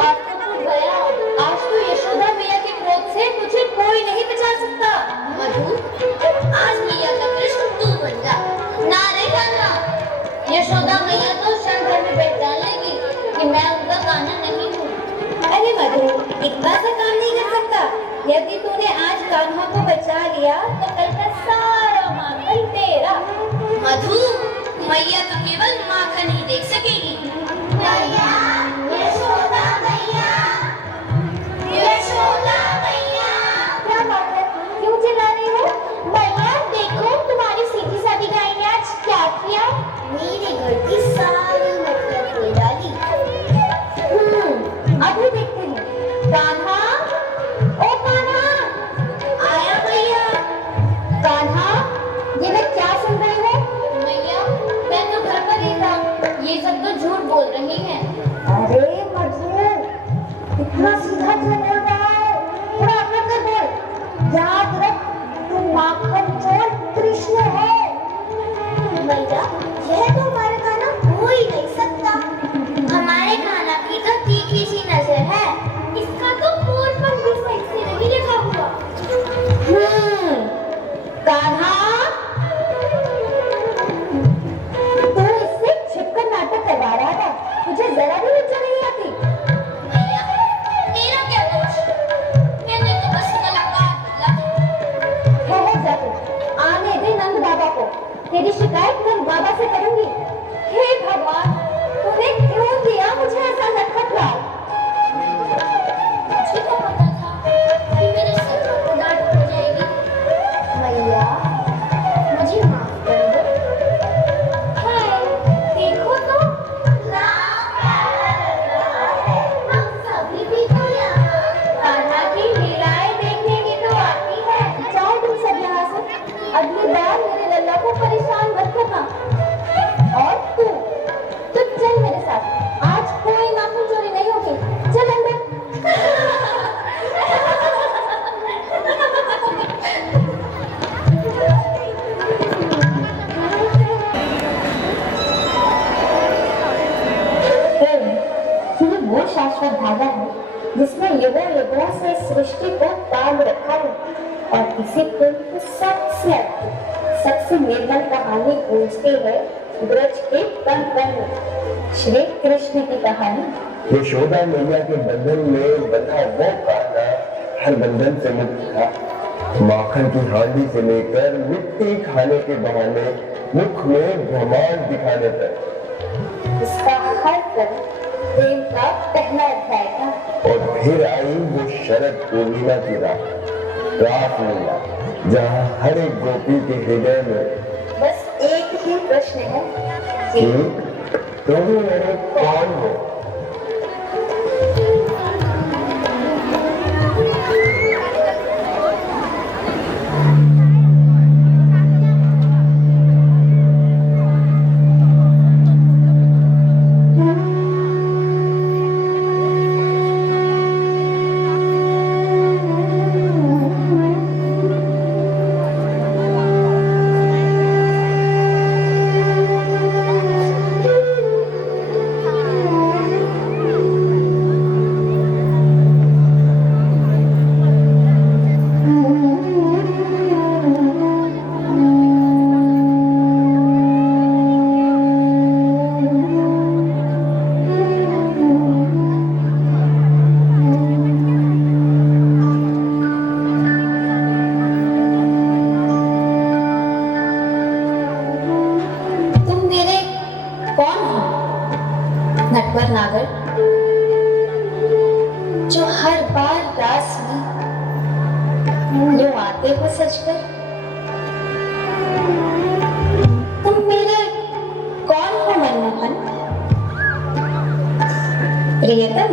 आज तो तू गया। आज तो यशोदा मैया के क्रोध से तुझे कोई नहीं बचा सकता। मधु, आज मैया का कृष्ण तू बन जा। ना रे कान्हा, यशोदा मैया तो क्षण भर में पहचान लेगी कि मैं उनका कान्हा नहीं हूँ। अरे मधु, इतना सा काम नहीं कर सकता। यदि तूने आज कान्हा को बचा लिया तो कल का सारा माखन तेरा। मधु, मैया तो केवल माखन ही देख सकेगी। मैया, यशोदा मैया, यशोदा मैया। क्या बात है, क्यों चिल्ला रही हो? मैया देखो, तुम्हारी सीधी सादी गाय ने आज क्या किया? मेरे घर की सारी मटकर खोल डाली। अभी देखते हैं। कान्हा, ओ कान्हा। आया मैया। कान्हा, ये मैं क्या सुन रही हूँ? मैया, मैं तो घर पर ही था। ये सब तो झूठ बोल रही हैं। अरे मधु, इतना सीधा क्यों बोल रहा है? थोड़ा अपना कर बोल। याद रख, तू माखन चोर कृष्ण है। मैया, यह तो हमारा खाना हो ही नहीं सकता। हमारे खाना की तो तीखी सी नजर है। इसका तो फोन पर भी सही से नहीं लिखा हुआ। कान्हा, तू इससे छिपकर नाटक करवा रहा था। तुझे जरा भी लज्जा नहीं आती। मैया, मेरा क्या दोष? मैंने तो बस मुलाकात बदला। ठहर जा तू, आने दे नंद बाबा को। तेरी शिकायत नंद बाबा से करूंगी। हे भगवान, तूने क्यों दिया मुझे ऐसा नटखट लाल? मुझे तो पता था कि मेरे सर पर डांट पड़ जाएगी। मैया, मुझे माफ कर दो। हाय, देखो तो। हम सभी भी तो यहाँ। कान्हा की लीलाएं देखने की तो आती है। जाओ तुम सब यहाँ से। अगली बार मेरे लल्ला को परेशान मत करना। और तू चल मेरे साथ। आज कोई नाखून चोरी नहीं होगी। चल अंदर। ये वो शाश्वत धागा है जिसने युगों युगों से सृष्टि को बांध रखा है और इसी फिल्म को सबसे निर्मल कहानी गूंजती है ब्रज के कण कण में। श्री कृष्ण की कहानी। यशोदा मैया के बंधन में बंधा वो कान्हा हर बंधन से मुक्त था। माखन की हांडी से लेकर मिट्टी खाने के बहाने मुख में ब्रह्मांड दिखाने तक। इसका हर कण प्रेम का पहला अध्याय था। और फिर आई वो शरद पूर्णिमा की रात, रास लीला, जहाँ हर एक गोपी के हृदय में बस एक ही प्रश्न है कि तुम मेरे कौन हो? नटवर नागर जो हर बार रास में यूं आते हो सजकर। तुम मेरे कौन हो मनमोहन? प्रियतम?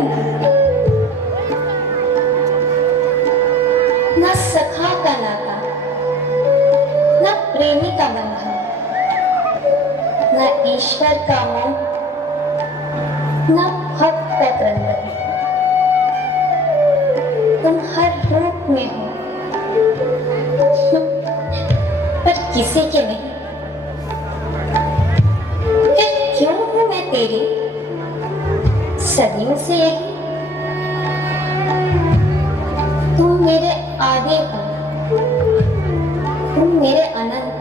न सखा का नाता, न प्रेमी का बंधन, न ईश्वर का मोह, न भक्त का क्रंदन। तुम हर रूप में हो पर किसी के नहीं। फिर क्यों हूं मैं तेरी सदियों से यही तुम मेरे आगे हो, तुम मेरे अनंत,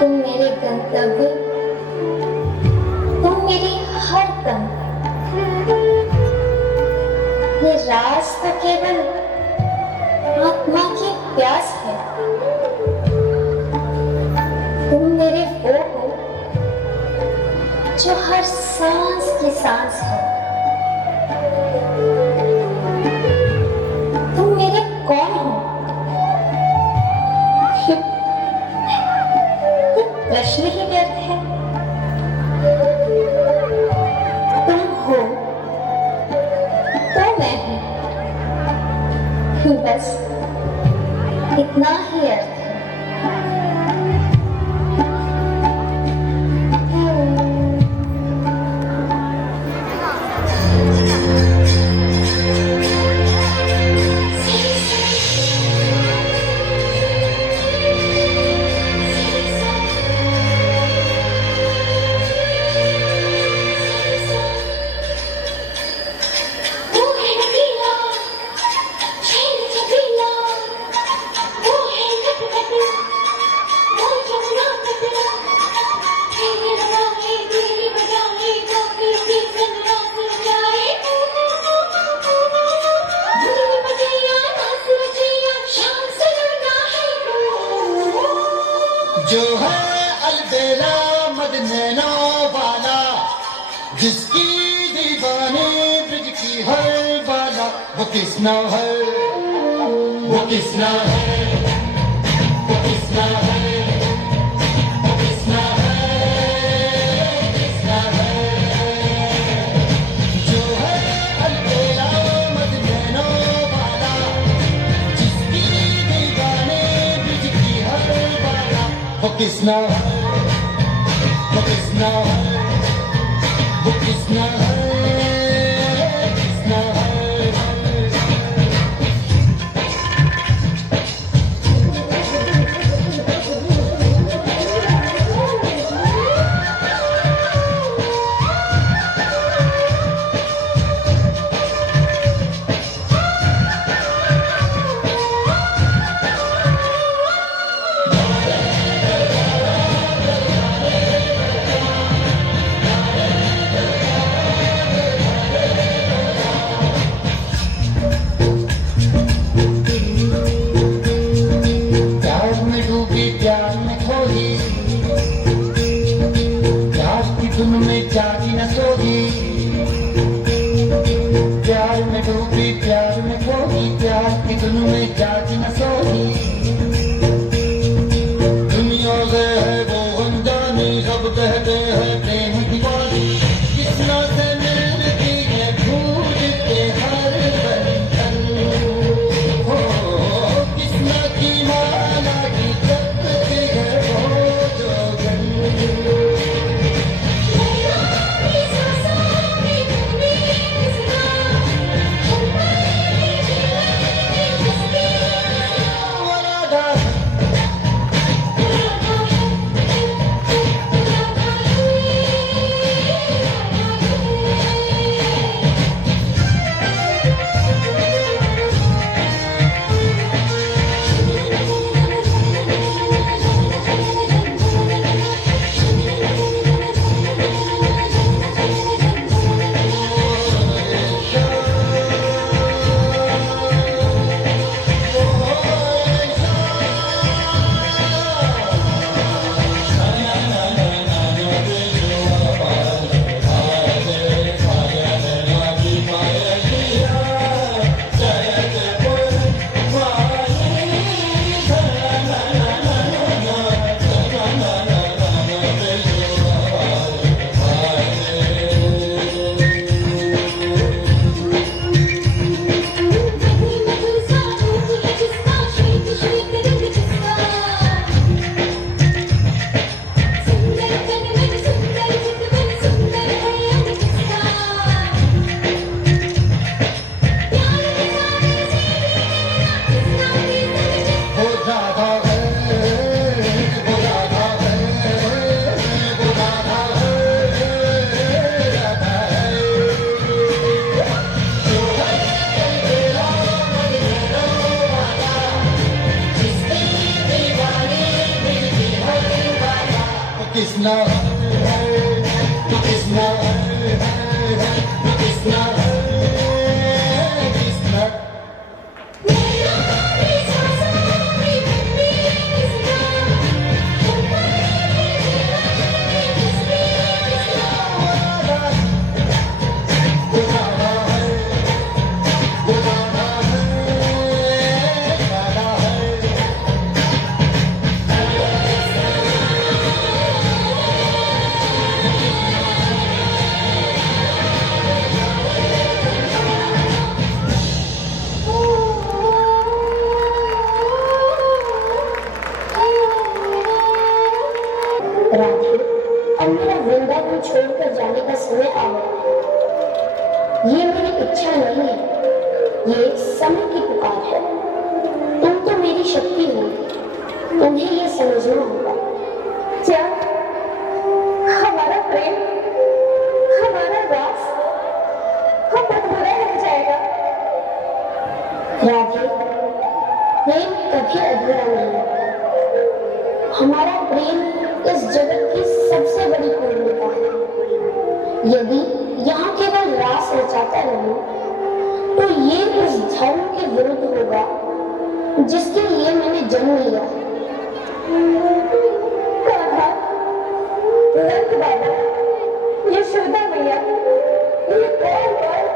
तुम मेरे गंतव्य, तुम मेरी हर दम। ये राज तो केवल आत्मा की प्यास है। तुम मेरे वो हो जो हर सांस की सांस है। तुम मेरे कौन हो? ये प्रश्न ही व्यर्थ है। तुम हो तो मैं हूं, बस इतना ही अर्थ है। जो है अलबेला मदनैना वाला, जिसकी दीवाने ब्रिज की हर वाला, वो किसना है, वो किसना है, वो किसना है, वो किसना है, किसना है। जो है अलबेला मदनैना वाला, जिसकी दीवाने ब्रिज की हर वाला, वो किसना है, वो किसना है, वो किसना है, किसना है। ये मेरी इच्छा नहीं है, ये समय की पुकार है। तुम तो मेरी शक्ति हो, तुम्हें ये समझना होगा। क्या हमारा प्रेम, हमारा रास हम अधूरा रह जाएगा? राधे, प्रेम कभी अधूरा नहीं होता। हमारा प्रेम इस जगत की सबसे बड़ी पूर्णता है। यदि यहाँ केवल रास रचाता रहूं, तो ये उस धर्म के विरुद्ध होगा जिसके लिए मैंने जन्म लिया है। नंद बाबा, यशोदा मैया, ये कौन बात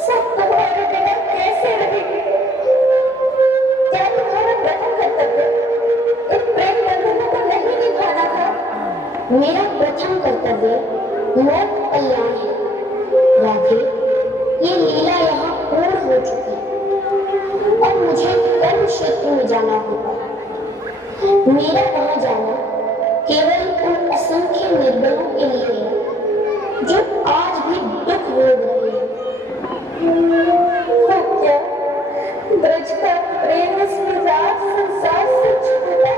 सब तुम्हारे बिना कैसे रहेगी? क्या तुम्हारा प्रथम कर्तव्य इन प्रेम बंधनों को नहीं निभाना था? मेरा प्रथम कर्तव्य लोक कल्याण है। राधे, ये लीला यहाँ पूर्ण हो चुकी है और मुझे कर्म क्षेत्र में जाना होगा। मेरा वहां जाना केवल उन असंख्य निर्बलों के लिए है जो आज भी दुख भोग रहे हैं। तो क्या ब्रज का प्रेम इस विराट संसार से छूटा?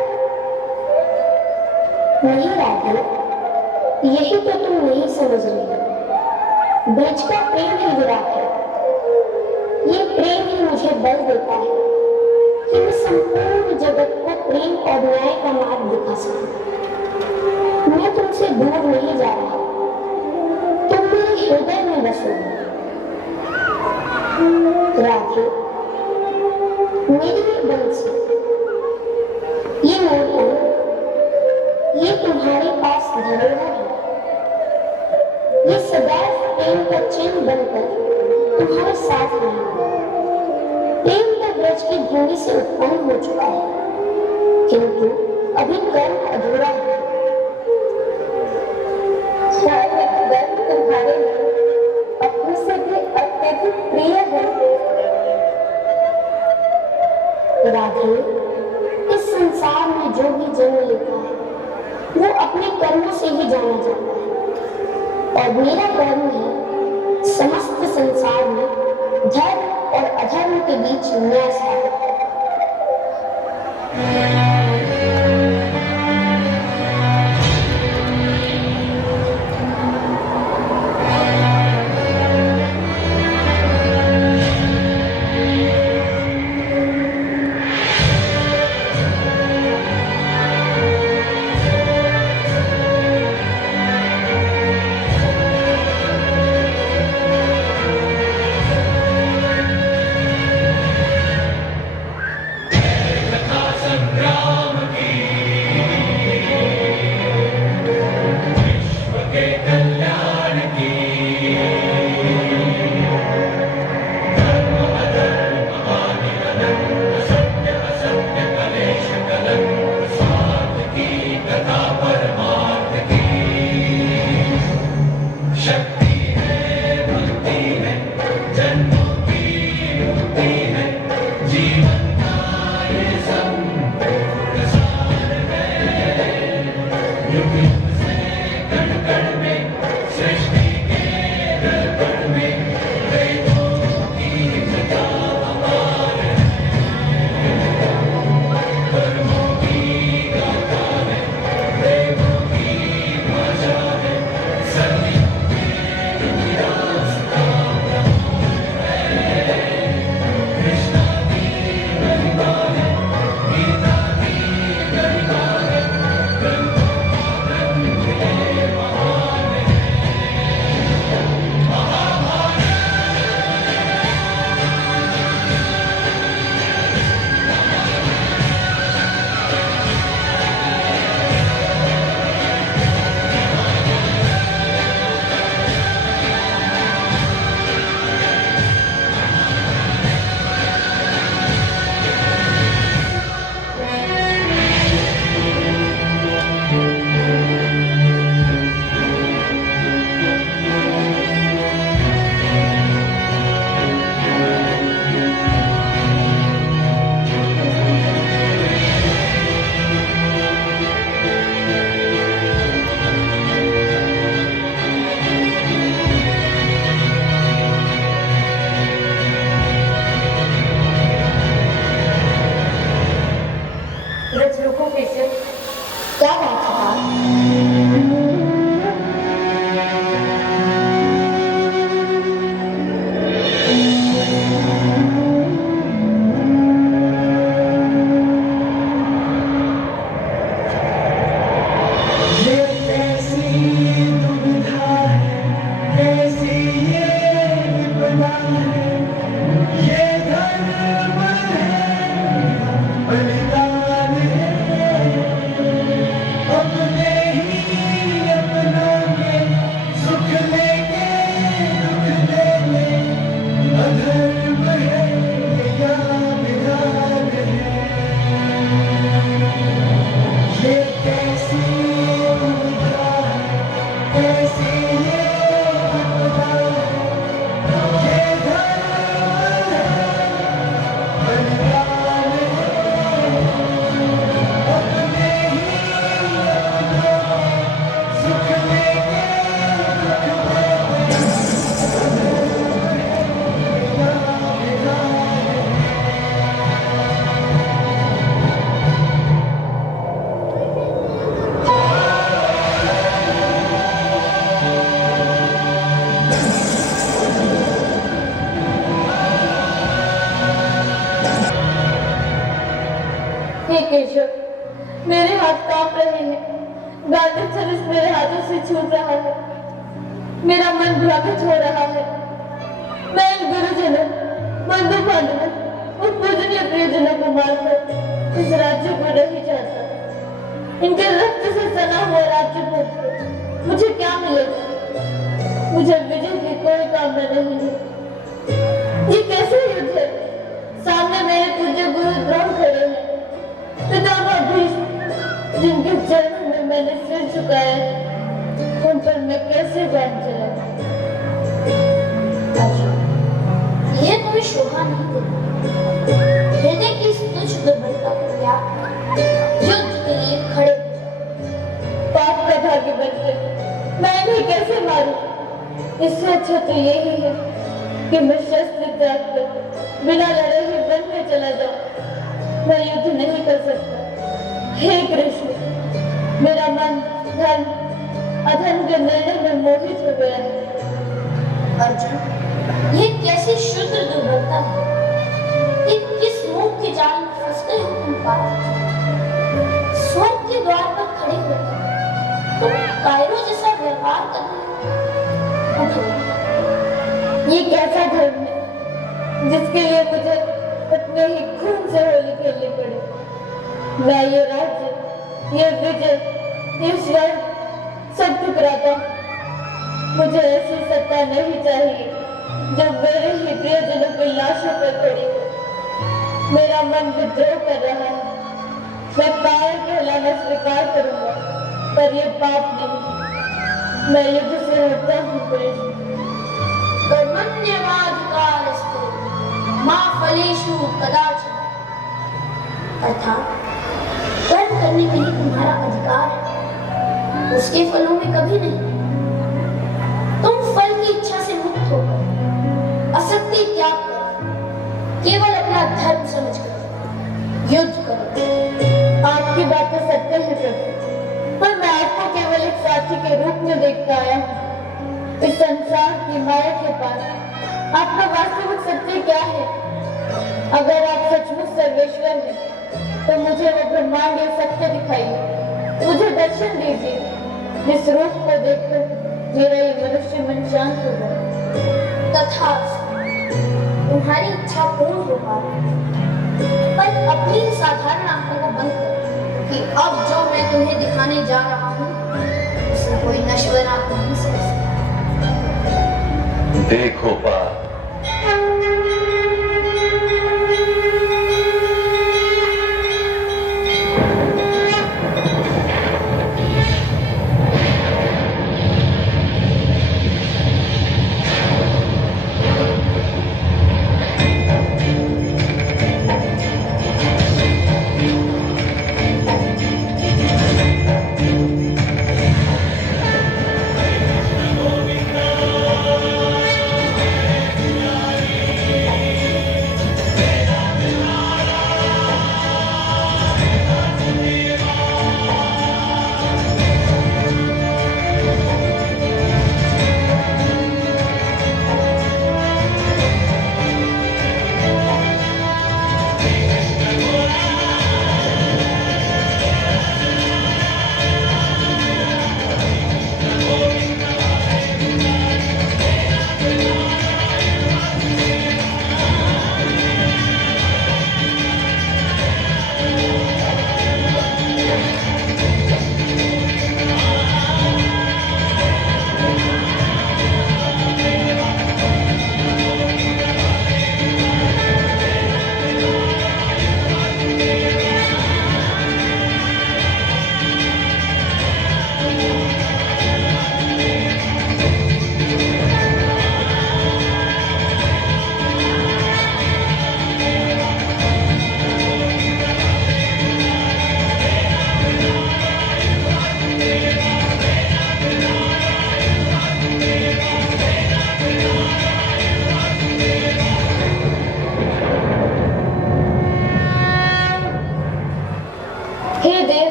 नहीं राधे, यही तो तुम नहीं समझ रही हो। ब्रज का प्रेम ही विराट है। ये प्रेम ही मुझे बल देता है कि मैं संपूर्ण जगत को प्रेम और न्याय का मार्ग दिखा सकूं। मैं तुमसे दूर नहीं जा रहा, तुम मेरे हृदय में बसोगे। राधे, मेरी ये बंसी, ये मोर, ये तुम्हारे पास धरोहर है। ये सदैव प्रेम का चिन्ह बनकर तुम्हारे साथ रहेगा। प्रेम तो ब्रज की भूमि से उत्पन्न हो चुका है, किंतु अभी कर्म अधूरा है। शायद कर्म तुम्हारे लिए अपने से भी अत्यधिक प्रिय है। राधे, इस संसार में जो भी जन्म लेता है वो अपने कर्मों से ही जाना जाता है, और मेरा कर्म है समस्त संसार में धर्म और अधर्म के बीच न्याय स्थापित करना। संग्राम छूट रहा है, मेरा मन भ्रमित हो रहा है। मैं इन गुरुजनों, बंधु बांधवों और पूजनीय प्रियजनों को मारकर इस राज्य को नहीं चाहता। इनके रक्त से सना हुआ राज्य को मुझे क्या मिलेगा? मुझे विजय की कोई कामना नहीं है। ये कैसे युद्ध है? सामने मेरे पूज्य गुरु द्रोण खड़े हैं, पितामह भीष्म जिनके जन्म में मैंने सिर झुकाया है, उन पर मैं कैसे बात चलाऊं? यह तुम्हें शोभा नहीं देता। हृदय की इस तुच्छ दुर्बलता को त्याग युद्ध के लिए खड़े हो जाओ। पाप का भाग्य बनकर मैं इन्हें कैसे मारूं? इससे अच्छा तो यही है कि मैं शस्त्र त्याग कर बिना लड़े ही वन में चला जाऊं। मैं युद्ध नहीं कर सकता। हे कृष्ण, मेरा मन धन अधन के निर्णय में मोहित हो गया है। अर्जुन, यह कैसी शुद्ध दुर्बलता है? ये किस मुंह के जाल में फंस गए हो तुम पार्थ? स्वर्ग के द्वार पर खड़े होकर तुम कायरों जैसा व्यवहार कर रहे हो। ये कैसा धर्म है जिसके लिए मुझे अपने ही खून से होली खेलनी पड़े? मैं ये राज्य, ये विजय, ये स्वर्ग सब ठुकराता हूं। मुझे ऐसी सत्ता नहीं चाहिए जो मेरे ही प्रियजनों की लाशों पर खड़ी हो। मेरा मन विद्रोह कर रहा है। मैं कायर कहलाना स्वीकार करूंगा, पर यह पाप नहीं। मैं युद्ध से हटता हूँ कृष्ण। कर्मण्येवाधिकारस्ते मा फलेषु कदाचन। अर्थात कर्म करने के लिए तुम्हारा अधिकार है, उसके फलों में कभी नहीं। तुम फल की इच्छा से मुक्त होकर असक्ति त्याग करो, केवल अपना धर्म समझकर युद्ध करो। आपकी बातें सत्य है प्रभु, पर मैं आपको केवल एक साथी के रूप में देखता आया हूँ। इस संसार की माया के पास आपका वास्तविक सत्य क्या है? अगर आप सचमुच सर्वेश्वर हैं, तो मुझे वो ब्रह्मांडीय सत्य दिखाइए। मुझे दर्शन दीजिए, जिस रूप को देखकर मेरा ये मनुष्य मन शांत हो जाए। तथास्तु, तुम्हारी इच्छा पूर्ण हो पाए, पर अपनी साधारण आंखों को बंद करो कि अब जो मैं तुम्हें दिखाने जा रहा हूँ उसमें कोई नश्वर आंख नहीं सह सकता। देखो पार्थ,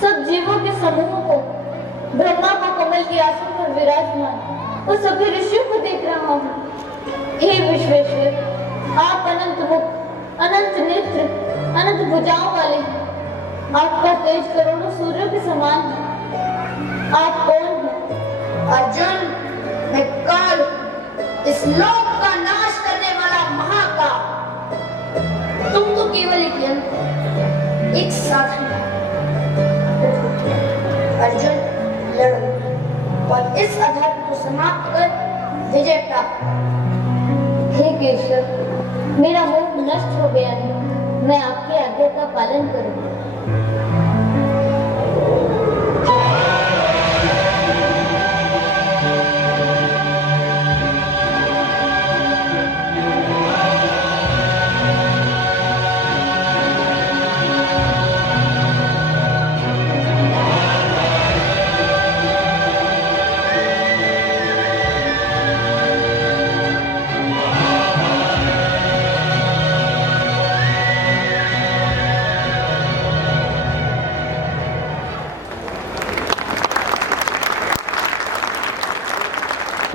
सब जीवों के समूह को, ब्रह्मा को कमल की आसन पर विराजमान और सभी ऋषियों को देख रहा हूँ। हे विश्वेश्वर, आप अनंत मुख, अनंत नेत्र, अनंत भुजाओं वाले हैं। आपका तेज करोड़ों सूर्यों के समान है। आप कौन हैं? अर्जुन, मैं काल, इस लोक का नाश करने वाला महाकाल। तुम तो केवल एक यंत्र, एक साधन है। अर्जुन, लड़ो और इस अधर्म को समाप्त कर विजय प्राप्त। हे केशव, मेरा मोह नष्ट हो गया है। मैं आपकी आज्ञा का पालन करूंगा।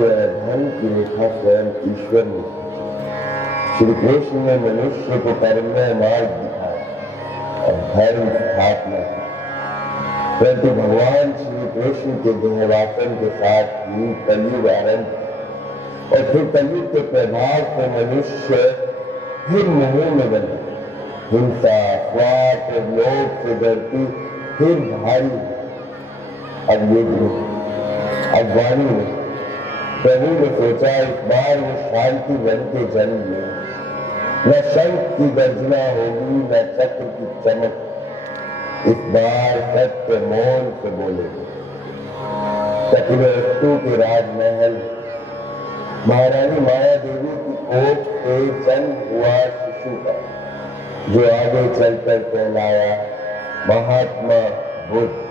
धर्म की रेखा स्वयं ईश्वर ने श्री कृष्ण ने मनुष्य को कर्ममय मार्ग दिखाया और धर्म स्थापना की। परंतु भगवान श्री कृष्ण के देहवासन के साथ ही कलयुग आरंभ और फिर कलयुग के प्रभाव से मनुष्य फिर मोह में बने। हिंसा, स्वार्थ और लोभ से डरती फिर भारी। अब युग में, अब वाणी में प्रभु ने सोचा इस बार वो शांति वन के जन्म में न शंख की गर्जना होगी न चक्र की चमक। इस बार सत्य मौन से बोलेंगे। चक्रवर्ती के राजमहल महारानी माया देवी की कोख से जन्म हुआ शिशु का, जो आगे चलकर कहलाया महात्मा बुद्ध।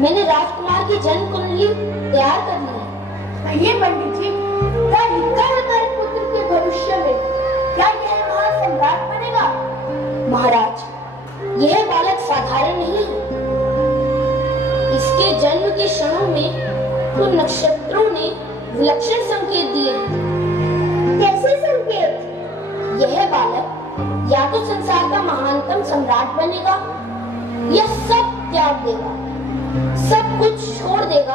मैंने राजकुमार की जन्म कुंडली तैयार कर ली है। ये पंडित जी, क्या लिखा है हमारे पुत्र के भविष्य में? क्या यह महान सम्राट बनेगा? महाराज, यह बालक साधारण नहीं है। इसके जन्म के क्षणों में तो नक्षत्रों ने विलक्षण संकेत दिए हैं। कैसे संकेत? यह बालक या तो संसार का महानतम सम्राट बनेगा या सब त्याग देगा, सब कुछ छोड़ देगा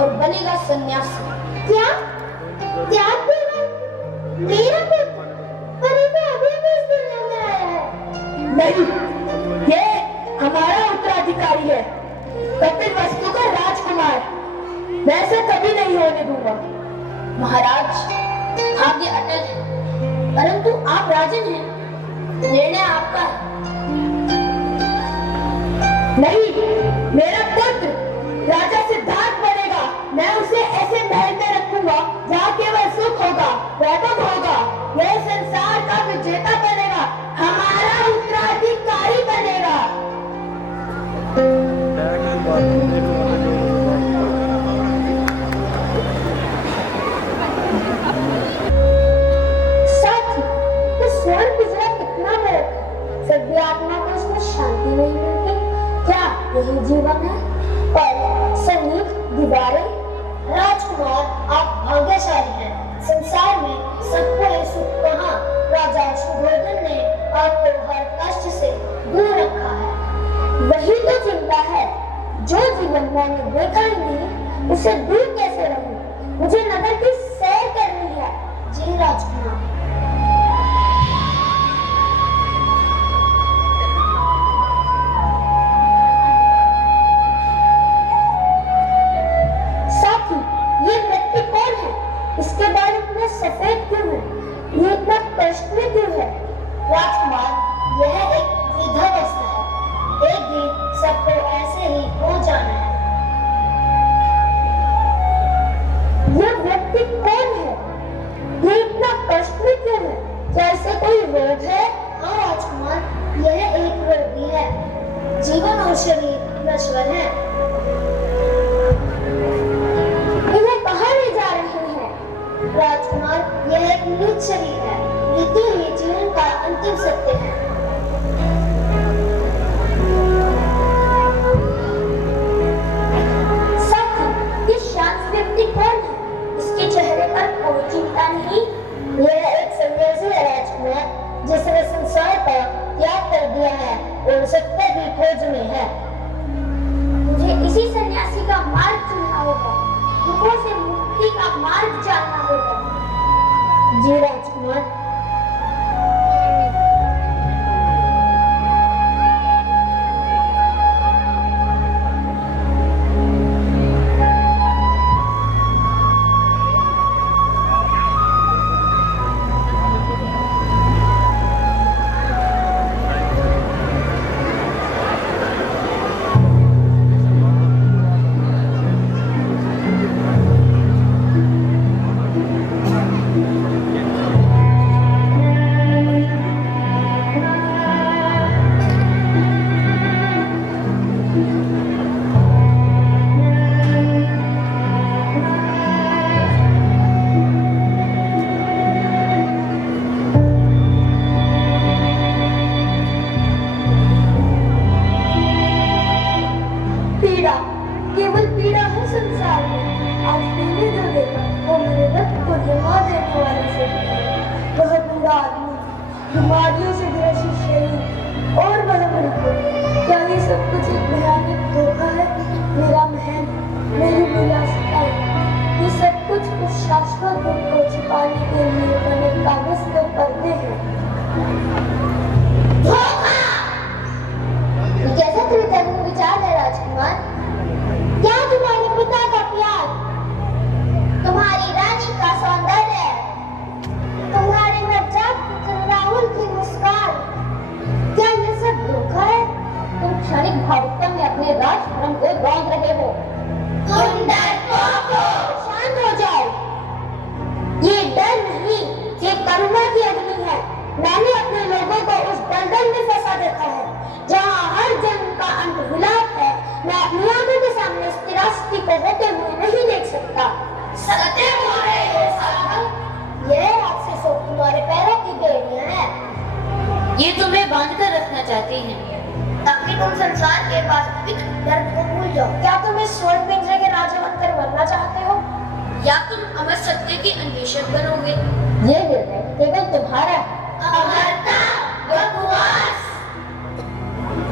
और बनेगा सन्यासी। क्या त्याग देगा? मेरा पुत्र? पर ये अभी इस दुनिया में आया है। नहीं, ये हमारा उत्तराधिकारी है, कपिलवस्तु का राजकुमार। मैं ऐसा कभी नहीं होने दूंगा। महाराज, भाग्य अटल है, परंतु आप राजन हैं, निर्णय आपका है। नहीं, मेरा पुत्र राजा सिद्धार्थ बनेगा। मैं उसे ऐसे महल में रखूंगा जहाँ केवल सुख होगा, वैभव होगा। वह संसार का विजेता बनेगा, हमारा उत्तराधिकारी बनेगा। सच, तो स्वर्ण पिंजरा कितना बड़ा, सभी आत्मा को उसमें शांति नहीं मिलती। क्या यही जीवन है? और संगीत, दीवारें। राजकुमार, आप भाग्यशाली हैं। संसार में सबको है सुख कहाँ? राजा सुबोधन ने आपको हर कष्ट से दूर रखा है। वही तो चिंता है, जो जीवन मैंने देखा ही नहीं, उसे दूर कैसे रहूं? मुझे नगर की सैर करनी है। जी राजकुमार। ये इतना कष्ट में क्यों है? राजकुमार, यह एक वृद्धावस्था है। एक दिन सबको ऐसे ही हो जाना है। यह व्यक्ति कौन है? ये इतना कष्ट में क्यों है? क्या इसे कोई रोग है? हाँ राजकुमार, यह एक रोगी है। जीवन और शरीर नश्वर है। इन्हें कहाँ ले जा रहे हैं? राजकुमार, यह एक मृत शरीर है। मृत्यु ही जीवन का अंतिम सत्य है। साथी, इस शांत व्यक्ति कौन है? इसके चेहरे पर कोई चिंता नहीं। यह एक सन्यासी है राजकुमार, जिसने संसार का त्याग कर दिया है और सत्य की खोज में है। मुझे इसी सन्यासी का मार्ग चुनना होगा। दुखों से मुक्ति का मार्ग जानना होगा। जी राजकुमार। बीमारियों से ग्रसित शरीर और वह मृत्यु, क्या ये सब कुछ एक भयानक धोखा है? मेरा महल, मेरी विलासिताएं, ये सब कुछ उस शाश्वत दुख को छिपाने के लिए बने कागज के पर्दे हैं। धोखा! ये कैसा त्रिकर्म विचार है राजकुमार? क्या तुम्हारे पिता का प्यार, तुम्हारी रानी का सौंदर्य, तुम्हारे नवजात पुत्र राहुल की मुस्कान, क्या ये सब धोखा है? तुम क्षणिक भावुकता में अपने राजधर्म को रौंद रहे हो। तुम डरपोक हो। शांत हो जाओ। ये डर नहीं, ये करुणा की अग्नि है। मैंने अपने लोगों को उस दलदल में फंसा देखा है जहाँ हर जन्म का अंत विलाप है। मैं अपनी आंखों के सामने इस त्रासदी को होते हुए नहीं देख सकता। सत्य बोल रहे हो साहब। यह आपसे सो तुम्हारे पैरों की बेड़ियां हैं। ये तुम्हें बांधकर रखना चाहती हैं ताकि तुम संसार के वास्तविक दर्द को भूल जाओ। क्या तुम इस स्वर्ण पिंजरे के राजा बनकर मरना चाहते हो, या तुम अमर सत्य के अन्वेषक बनोगे? ये निर्णय केवल तुम्हारा है। अमरता, बकवास।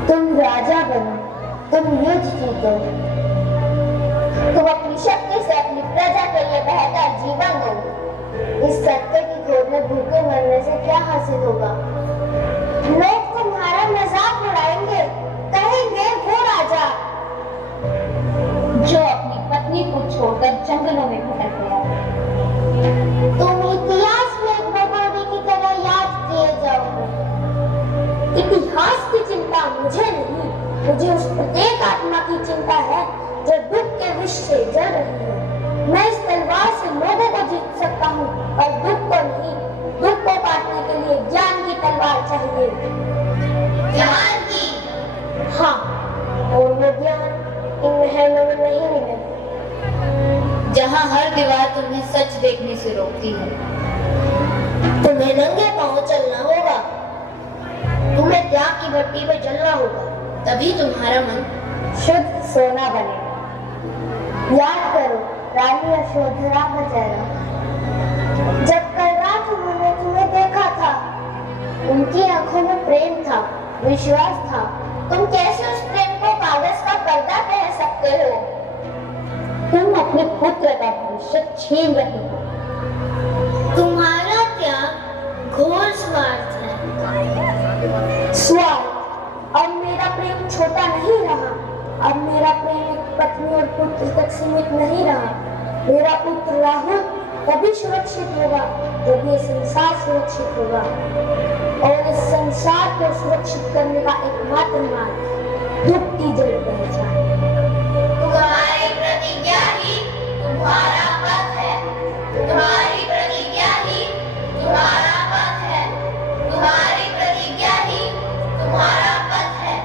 तुम राजा बनो, तुम युद्ध जीतो, तुम अपनी शक्ति से अपनी प्रजा के लिए बेहतर जीवन दो। इस सत्य की खोज में भूखे मरने से क्या हासिल होगा? लोग तुम्हारा मजाक उड़ाएंगे, कहेंगे वो राजा जो अपनी पत्नी को छोड़कर जंगलों में भटक गया। तुम इतिहास में एक भगोड़े की तरह याद किए जाओगे। इतिहास की चिंता मुझे नहीं, मुझे उस प्रत्येक आत्मा की चिंता है जो दुख के विष से जल रही है। मैं इस तलवार से लोगों को जीत सकता हूँ और दुख को नहीं। दुख को काटने के लिए ज्ञान की तलवार चाहिए। ज्ञान की? हाँ, और वो ज्ञान इन महलों में नहीं मिलेगा। जहाँ हर दीवार तुम्हें सच देखने से रोकती है। तुम्हें नंगे पांव चलना होगा, तुम्हें त्याग की भट्टी पे चलना होगा, तभी तुम्हारा मन शुद्ध सोना बनेगा। याद करो रानी यशोधरा का चेहरा। जब कल रात उन्होंने तुम्हें देखा था, उनकी आंखों में प्रेम था, विश्वास था। तुम कैसे उस प्रेम को कागज का पर्दा कह सकते हो? तुम अपने पुत्र का भविष्य छीन रहे हो। तुम्हारा त्याग घोर स्वार्थ है। स्वार्थ? अब मेरा प्रेम छोटा नहीं रहा। अब मेरा प्रेम एक पत्नी और पुत्र तक सीमित नहीं रहा। मेरा पुत्र राहुल तभी सुरक्षित होगा जब ये संसार सुरक्षित होगा। और इस संसार को सुरक्षित करने का एकमात्र मार्ग दुख की जड़ पहचान। तुम्हारी प्रतिज्ञा ही तुम्हारा पथ है, तुम्हारी प्रतिज्ञा ही तुम्हारा पथ है, तुम्हारी प्रतिज्ञा ही तुम्हारा पथ है।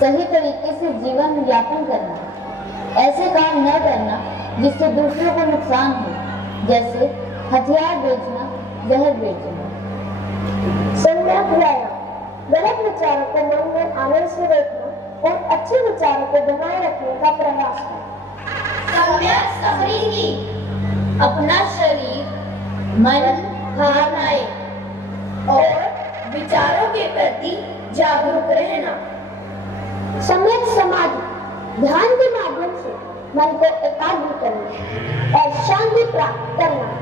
सही तरीके से जीवन यापन करना, ऐसे काम न करना जिससे दूसरों को नुकसान हो, जैसे हथियार बेचना, जहर बेचना। सम्यक व्यायाम, गलत विचारों को मन में आनंद से रोकना और अच्छे विचारों को बनाए रखने का प्रयास है। सम्यक समृद्धि, अपना शरीर, मन, भावनाएं और विचारों के प्रति जागरूक रहना। सम्यक समाधि, ध्यान के माध्यम से मन को एकाग्र करना और शांति प्राप्त करना।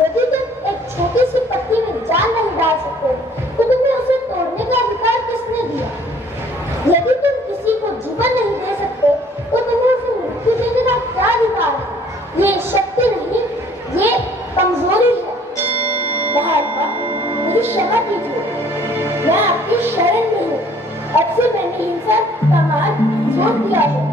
यदि तुम एक छोटी सी पत्ती में जान नहीं डाल सकते तो तुम्हें उसे तोड़ने का अधिकार किसने दिया? यदि तुम किसी को जीवन नहीं दे सकते तो तुम्हें उसे मृत्यु देने का क्या अधिकार है? ये शक्ति नहीं, ये कमजोरी है। महात्मा, मुझे क्षमा कीजिए, मैं आपकी शरण में हूँ। अब से मैंने हिंसा का मार्ग छोड़ दिया है।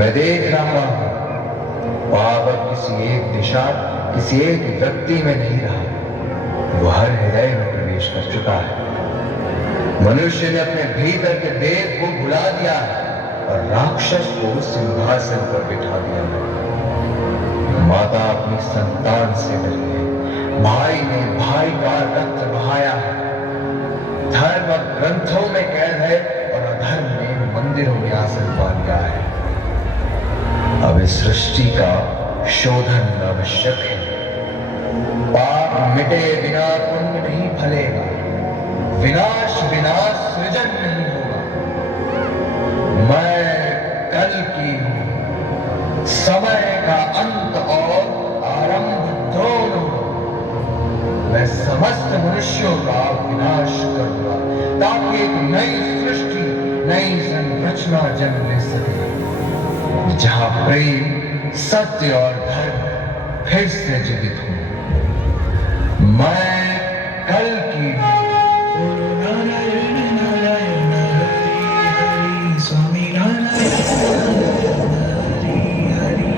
मैं देख रहा हूं पाप अब किसी एक दिशा, किसी एक व्यक्ति में नहीं रहा, वो हर हृदय में प्रवेश कर चुका है। मनुष्य ने अपने भीतर के देव को भुला दिया है और राक्षस को सिंहासन पर बिठा दिया है। माता अपनी संतान से मिली है, भाई ने भाई का रक्त बहाया है। धर्म अब ग्रंथों में कैद है और अधर्म ने मंदिरों में आसन पा लिया है। अब इस सृष्टि का शोधन आवश्यक है। पाप मिटे बिना पुण्य नहीं फलेगा, विनाश बिना सृजन नहीं होगा। मैं कल की हूं, समय का अंत और आरंभ दोनों। मैं समस्त मनुष्यों का विनाश करूंगा ताकि एक नई सृष्टि, नई संरचना जन्म ले सके, जहां प्रेम, सत्य और धर्म फिर से जीवित हो। मैं कल की नारायण नारायण हरि हरि स्वामी नारायण हरि हरि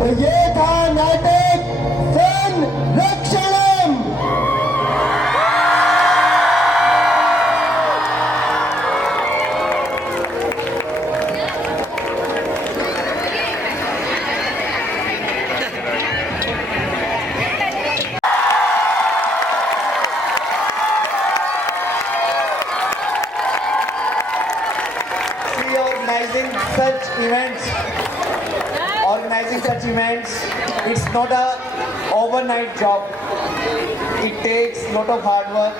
तो ये था नाटक संरक्षणम। Organizing such events, it's not a overnight job. It takes lot of hard work,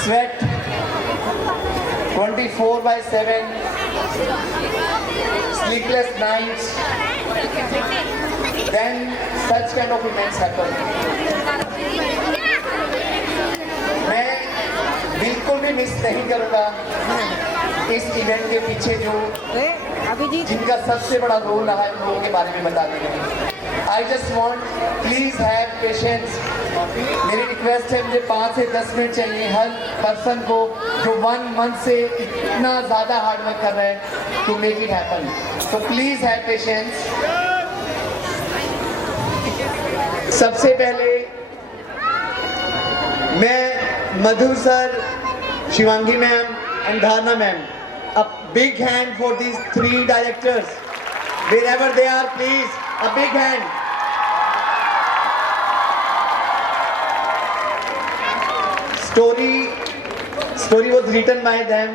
sweat, 24/7, sleepless nights. Then such kind of events happen. मैं बिल्कुल भी मिस नहीं करूँगा इस इवेंट के पीछे जो जिनका सबसे बड़ा रोल रहा है उन लोगों के बारे में बताने में। I just want please have patience. मेरी रिक्वेस्ट है, मुझे 5 से 10 मिनट चाहिए हर पर्सन को जो 1 मंथ से इतना ज़्यादा हार्ड वर्क कर रहे हैं टू मेक इट हैपन। तो प्लीज हैव पेशेंस। सबसे पहले मैं Madhu sir, Shivangi ma'am and Dharna ma'am, a big hand for these 3 directors. Wherever they are, please, a big hand. Story was written by them.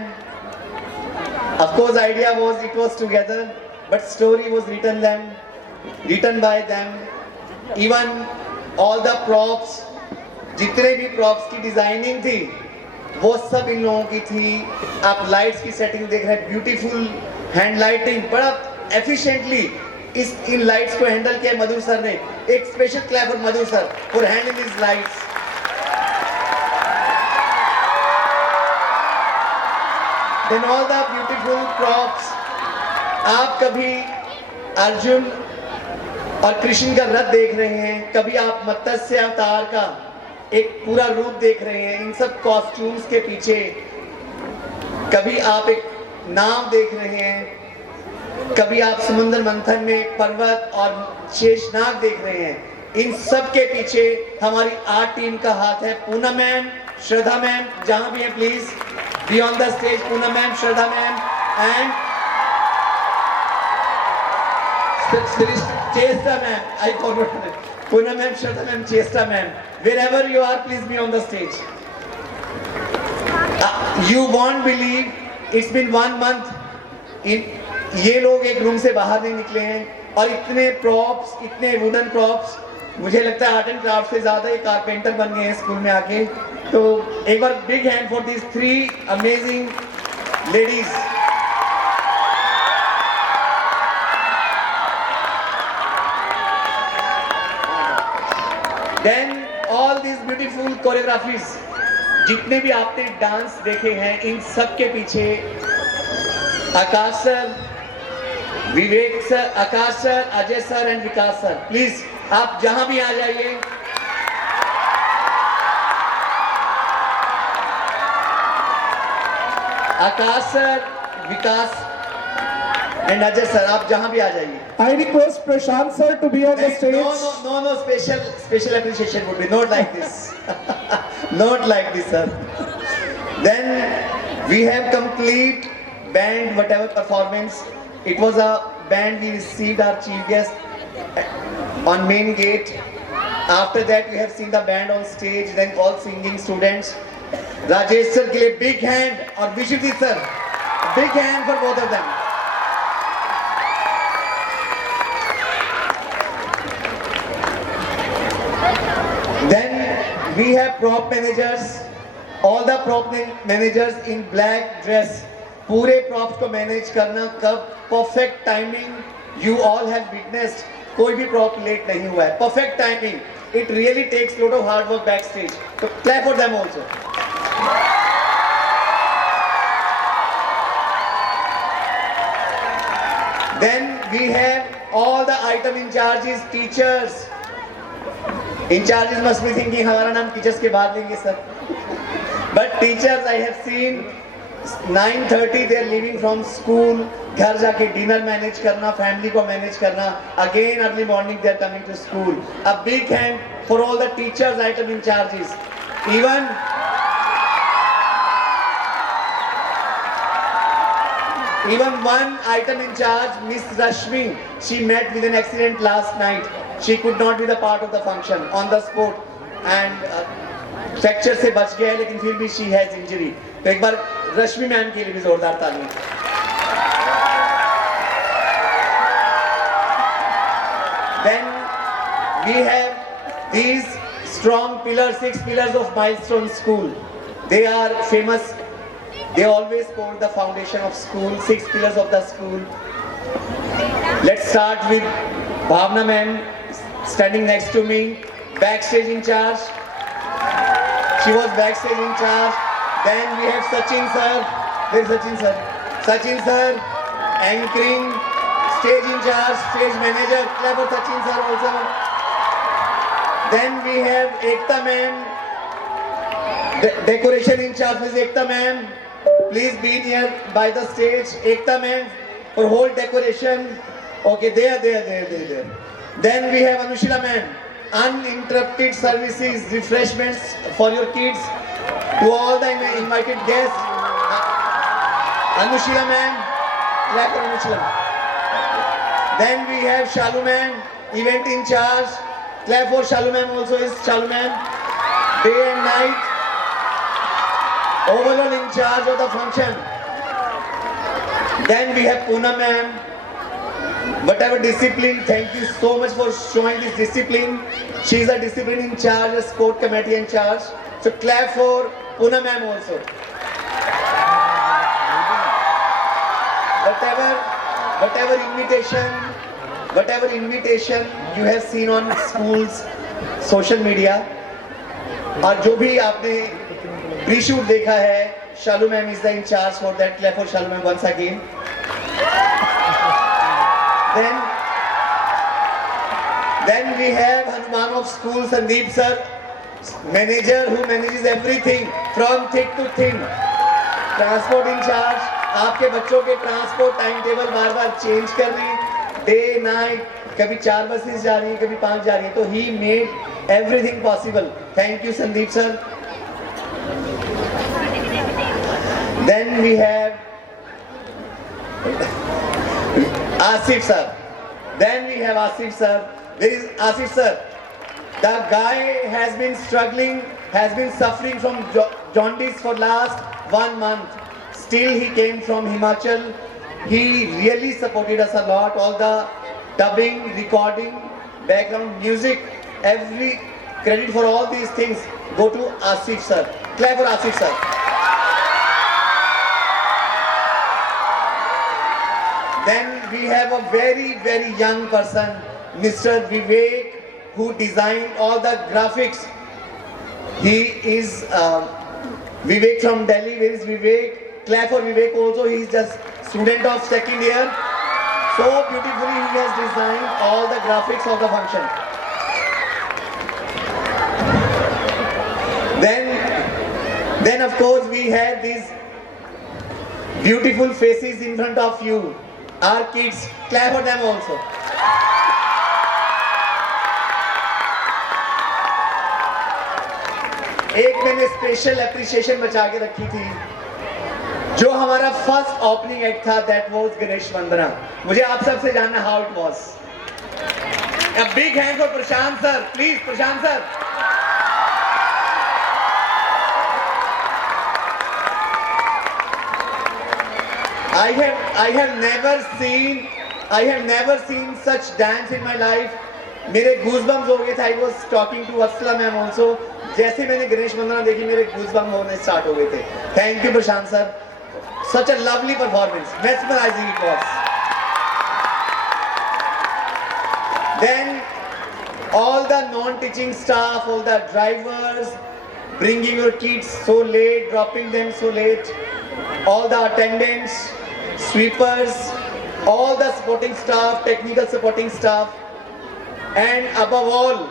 Of course, idea was it was together, but story was written by them. Even all the props, जितने भी props की designing थी वो सब इन लोगों की थी। आप लाइट्स की सेटिंग देख रहे हैं, ब्यूटीफुल हैंड लाइटिंग, बड़ा एफिशिएंटली इन लाइट्स को हैंडल किया मधु सर ने। एक special clap for Madhu sir for handling this lights. Then all the beautiful props. आप कभी अर्जुन और कृष्ण का रथ देख रहे हैं, कभी आप मत्स्य अवतार का एक पूरा रूप देख रहे हैं इन सब कॉस्ट्यूम्स के पीछे, कभी आप एक नाव देख रहे हैं, कभी आप समुद्र मंथन में पर्वत और शेषनाग देख रहे हैं। इन सब के पीछे हमारी आर्ट टीम का हाथ है। पूनम मैम, श्रद्धा मैम, जहां भी हैं please be on the stage. Poonam ma'am, Shraddha ma'am and Cheshta ma'am, I forgot Poonam ma'am, Shraddha ma'am, Chesta ma'am, wherever you are, please be on the stage. You won't believe, it's been 1 month. ये लोग एक room से बाहर नहीं निकले हैं और इतने प्रॉप्स, इतने वुडन प्रॉप्स, मुझे लगता है आर्ट एंड क्राफ्ट से ज्यादा ये कारपेंटर बन गए हैं स्कूल में आके। तो एक बार big hand for this 3 amazing ladies. Then all these beautiful choreographies, जितने भी आपने डांस देखे हैं, इन सब के पीछे Akash sir, Vivek sir, Akash sir, Ajay sir and Vikas sir, please आप जहां भी आ जाइए। Akash sir, Vikas and Ajay sir, आप जहां भी आ जाइए। I request Prashant sir to be on the stage. No, special appreciation would be not like this. Not like this, sir. Then we have complete band, whatever performance. It was a band, we received our chief guest on main gate. After that, we have seen the band on stage, then all singing students. Rajesh sir के लिए big hand और Vishwajit sir, big hand for both of them. Then we have prop managers, all the prop managers in black dress. पूरे props को manage करना, कब perfect timing, you all have witnessed. कोई भी prop late नहीं हुआ है, perfect timing. It really takes lot of hard work backstage. So clap for them also. Then we have all the item in charges, teachers. In charges must be thinking हमारा नाम teachers के बाद लेंगे sir. But teachers I have seen 9:30 they are leaving from school, घर जाके dinner manage करना, family को manage करना, again early morning they are coming to school. A big hand for all the teachers, item in charges. Even one item in charge, Miss Rashmi, she met with an accident last night. She could not be the part of the function on the spot and fracture से बच गया है, लेकिन फिर भी she has injury. तो एक बार रश्मि ma'am के लिए भी जोरदार ताली. Then we have these strong pillars, 6 pillars of Milestone School. They are famous. They always call the foundation of school, 6 pillars of the school. Let's start with Bhavna ma'am, standing next to me, backstage in charge. She was backstage in charge. Then we have Sachin sir. Where is Sachin sir? Sachin sir, anchoring, stage in charge, stage manager. Clap for Sachin sir also. Then we have Ekta ma'am, decoration in charge is Ekta ma'am. Please be near by the stage. Ekta ma'am for whole decoration. Okay, there. Then we have Anushila ma'am. Uninterrupted services, refreshments for your kids. To all the invited guests. Anushila ma'am. Clap for Anushila. Then we have Shalu ma'am, event in charge. Clap for Shalu ma'am also is Shalu ma'am. Day and night. Overall in charge of the function. Then we have Poonam ma'am. Whatever discipline, thank you so much for showing this discipline. She is a discipline in charge, a sport committee in charge. So clap for Poonam ma'am also. Whatever invitation you have seen on schools, social media, और जो भी आपने pre-shoot देखा है, Shalu ma'am is the in charge for that. Clap for Shalu ma'am once again. Then we have Hanuman of school, Sandeep sir, manager who manages everything from thick to thin. Transport in charge, आपके बच्चों के transport time table बार-बार change करने, day night, कभी 4 buses जा रही हैं, कभी 5 जा रही हैं, तो he made everything possible. Thank you Sandeep sir. Then we have Asif sir. Where is Asif sir? The guy has been struggling, has been suffering from jaundice for last 1 month. Still he came from Himachal. He really supported us a lot. All the dubbing, recording, background music, every credit for all these things go to Asif sir. Clap for Asif sir. Then we have a very young person, Mr. Vivek, who designed all the graphics. He is Vivek from Delhi. Where is Vivek? Clap for Vivek also. He is just student of 2nd year. So beautifully he has designed all the graphics of the function. Then of course we have these beautiful faces in front of you. Our kids, clap for them also. एक मैंने special appreciation बचा के रखी थी. जो हमारा first opening act था, that was Ganesh वंदना. मुझे आप सबसे जानना how it was. A big hand for Prashant sir, please Prashant sir. I have never seen such dance in my life. मेरे goosebumps हो गए थे. I was talking to Asla ma'am also. जैसे मैंने गणेश वंदना देखी, मेरे goosebumps होने start हो गए थे. Thank you Prashant sir. Such a lovely performance. Mesmerizing it was. Then all the non-teaching staff, all the drivers, bringing your kids so late, dropping them so late, all the attendants, sweepers, all the supporting staff, technical supporting staff, and above all,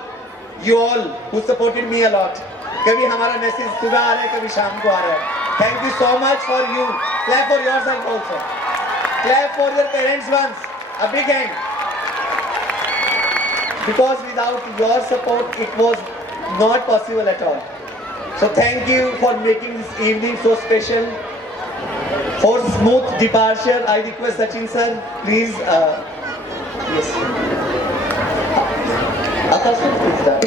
you all who supported me a lot. कभी हमारा message सुबह आ रहा है, कभी शाम को आ रहा है. Thank you so much for you. Clap for yourself also. Clap for your parents once. A big hand. Because without your support, it was not possible at all. So thank you for making this evening so special. For smooth departure, I request Sachin sir, please. Yes. Akash, please start.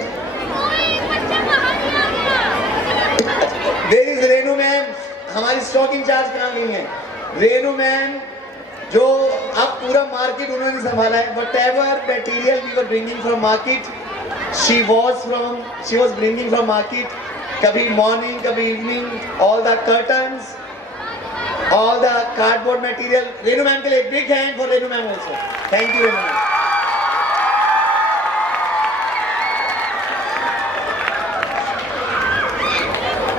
There is Renu ma'am, हमारी stock in charge कहाँ गई हैं? Renu ma'am जो अब पूरा market उन्होंने संभाला है. Whatever material we were bringing from market, she was bringing from market. कभी morning, कभी evening, all the curtains, all the cardboard material. Renu ma'am के लिए big hand for Renu ma'am also. Thank you Renu ma'am.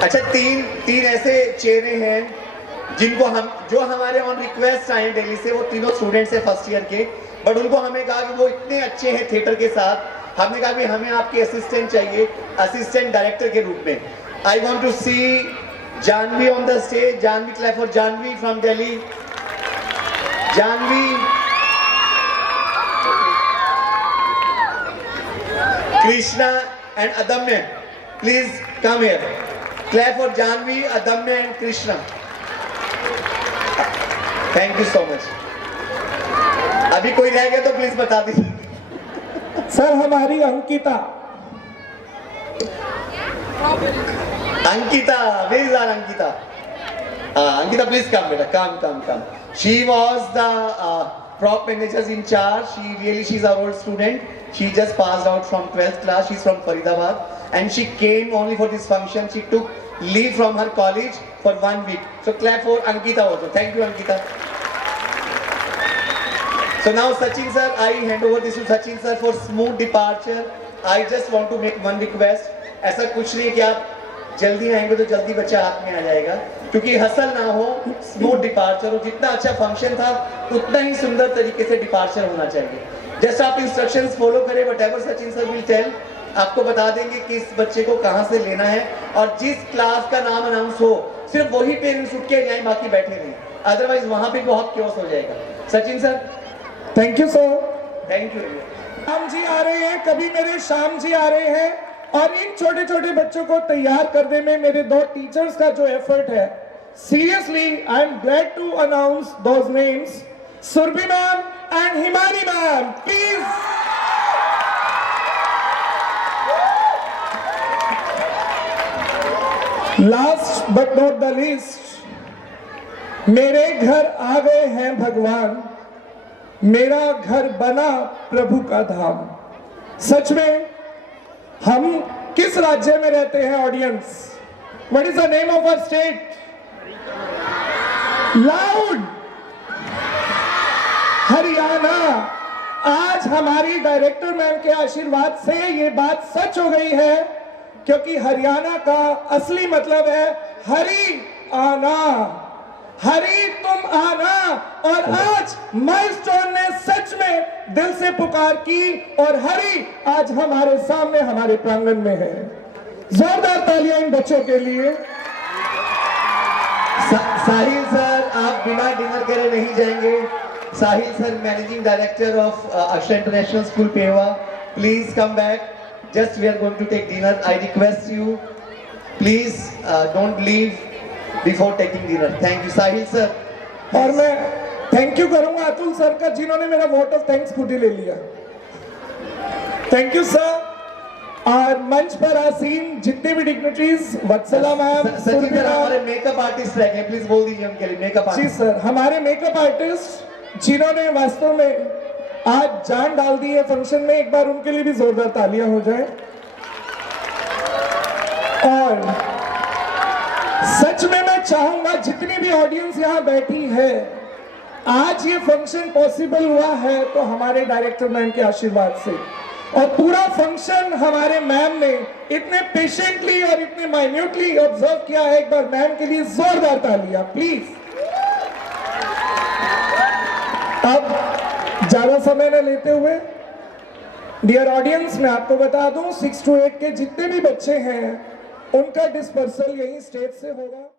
अच्छा तीन ऐसे चेहरे हैं जिनको जो हमारे ऑन रिक्वेस्ट आए दिल्ली से, वो तीनों स्टूडेंट्स हैं फर्स्ट ईयर के, बट उनको हमें कहा कि वो इतने अच्छे हैं थिएटर के साथ, हमने कहा कि हमें आपके असिस्टेंट चाहिए, असिस्टेंट डायरेक्टर के रूप में. I want to see Janvi on the stage. Janvi, clap for Janvi from Delhi. Janvi, Krishna and Adamya, please come here. Clap for Janvi, Adamya and Krishna. Thank you so much. अभी कोई रह गया तो प्लीज बता दीजिए. सर हमारी Ankita. Ankita, where is our Ankita? Ankita, please come, beta. Come. She was the prop managers in charge. She's our old student. She just passed out from 12th class. She's from Faridabad, and she came only for this function. She took leave from her college for 1 week. So clap for Ankita also. Thank you, Ankita. So now Sachin sir, I hand over this to Sachin sir for smooth departure. I just want to make one request. ऐसा कुछ नहीं कि आप जल्दी आएंगे तो जल्दी बच्चा हाथ में आ जाएगा, क्योंकि हसल ना हो, स्मूथ डिपार्चर हो. जितना अच्छा फंक्शन था उतना ही सुंदर तरीके से डिपार्चर होना चाहिए. जस्ट आप इंस्ट्रक्शंस फॉलो करें. Whatever Sachin sir will tell, आपको बता देंगे कि इस बच्चे को कहां से लेना है, और जिस क्लास का नाम अनाउंस हो सिर्फ वही पेरेंट्स उठ के जाएं, बाकी बैठे नहीं. अदरवाइज वहां पे बहुत क्योस हो जाएगा. Sachin sir. Thank you sir. Thank you. Shyam ji आ रहे हैं, कभी मेरे श्याम जी आ रहे हैं, और इन छोटे छोटे बच्चों को तैयार करने में मेरे 2 टीचर्स का जो एफर्ट है, seriously I am glad to announce those names. Surabhi ma'am and Himani ma'am, please. Last but not the least, मेरे घर आ गए हैं भगवान, मेरा घर बना प्रभु का धाम. सच में हम किस राज्य में रहते हैं audience? What is the name of our state? Loud. Haryana. आज हमारी डायरेक्टर मैम के आशीर्वाद से ये बात सच हो गई है, क्योंकि हरियाणा का असली मतलब है हरि आना. हरि तुम आना. और आज माइलस्टोन ने सच में दिल से पुकार की, और हरि आज हमारे सामने हमारे प्रांगण में है. जोरदार तालियां इन बच्चों के लिए. साहिल सर, आप बिना डिनर करे नहीं जाएंगे. साहिल सर, मैनेजिंग डायरेक्टर ऑफ अक्षर international school Pewa, please come back. Just we are going to take dinner. I request you, please don't leave before taking dinner. Thank you, Sahil sir. और मैं thank you करूंगा Atul sir का, जिन्होंने मेरा vote of thanks खुद ही ले लिया. Thank you sir. और मंच पर आसीन जितने भी डिग्निटरीज, वत्सला मैम, हमारे मेकअप आर्टिस्ट रह गए, प्लीज बोल दीजिए उनके लिए. Makeup artist. जी सर, हमारे मेकअप आर्टिस्ट जिन्होंने वास्तव में आज जान डाल दी है फंक्शन में, एक बार उनके लिए भी जोरदार तालियां हो जाए. और सच में मैं चाहूंगा जितनी भी ऑडियंस यहां बैठी है, आज ये फंक्शन पॉसिबल हुआ है तो हमारे डायरेक्टर मैम के आशीर्वाद से, और पूरा फंक्शन हमारे मैम ने इतने पेशेंटली और इतने माइन्यूटली ऑब्जर्व किया है. एक बार मैम के लिए जोरदार तालियां प्लीज. अब ज्यादा समय न लेते हुए, डियर ऑडियंस, मैं आपको बता दूं 6 to 8 के जितने भी बच्चे हैं उनका डिस्पर्सल यही स्टेज से होगा.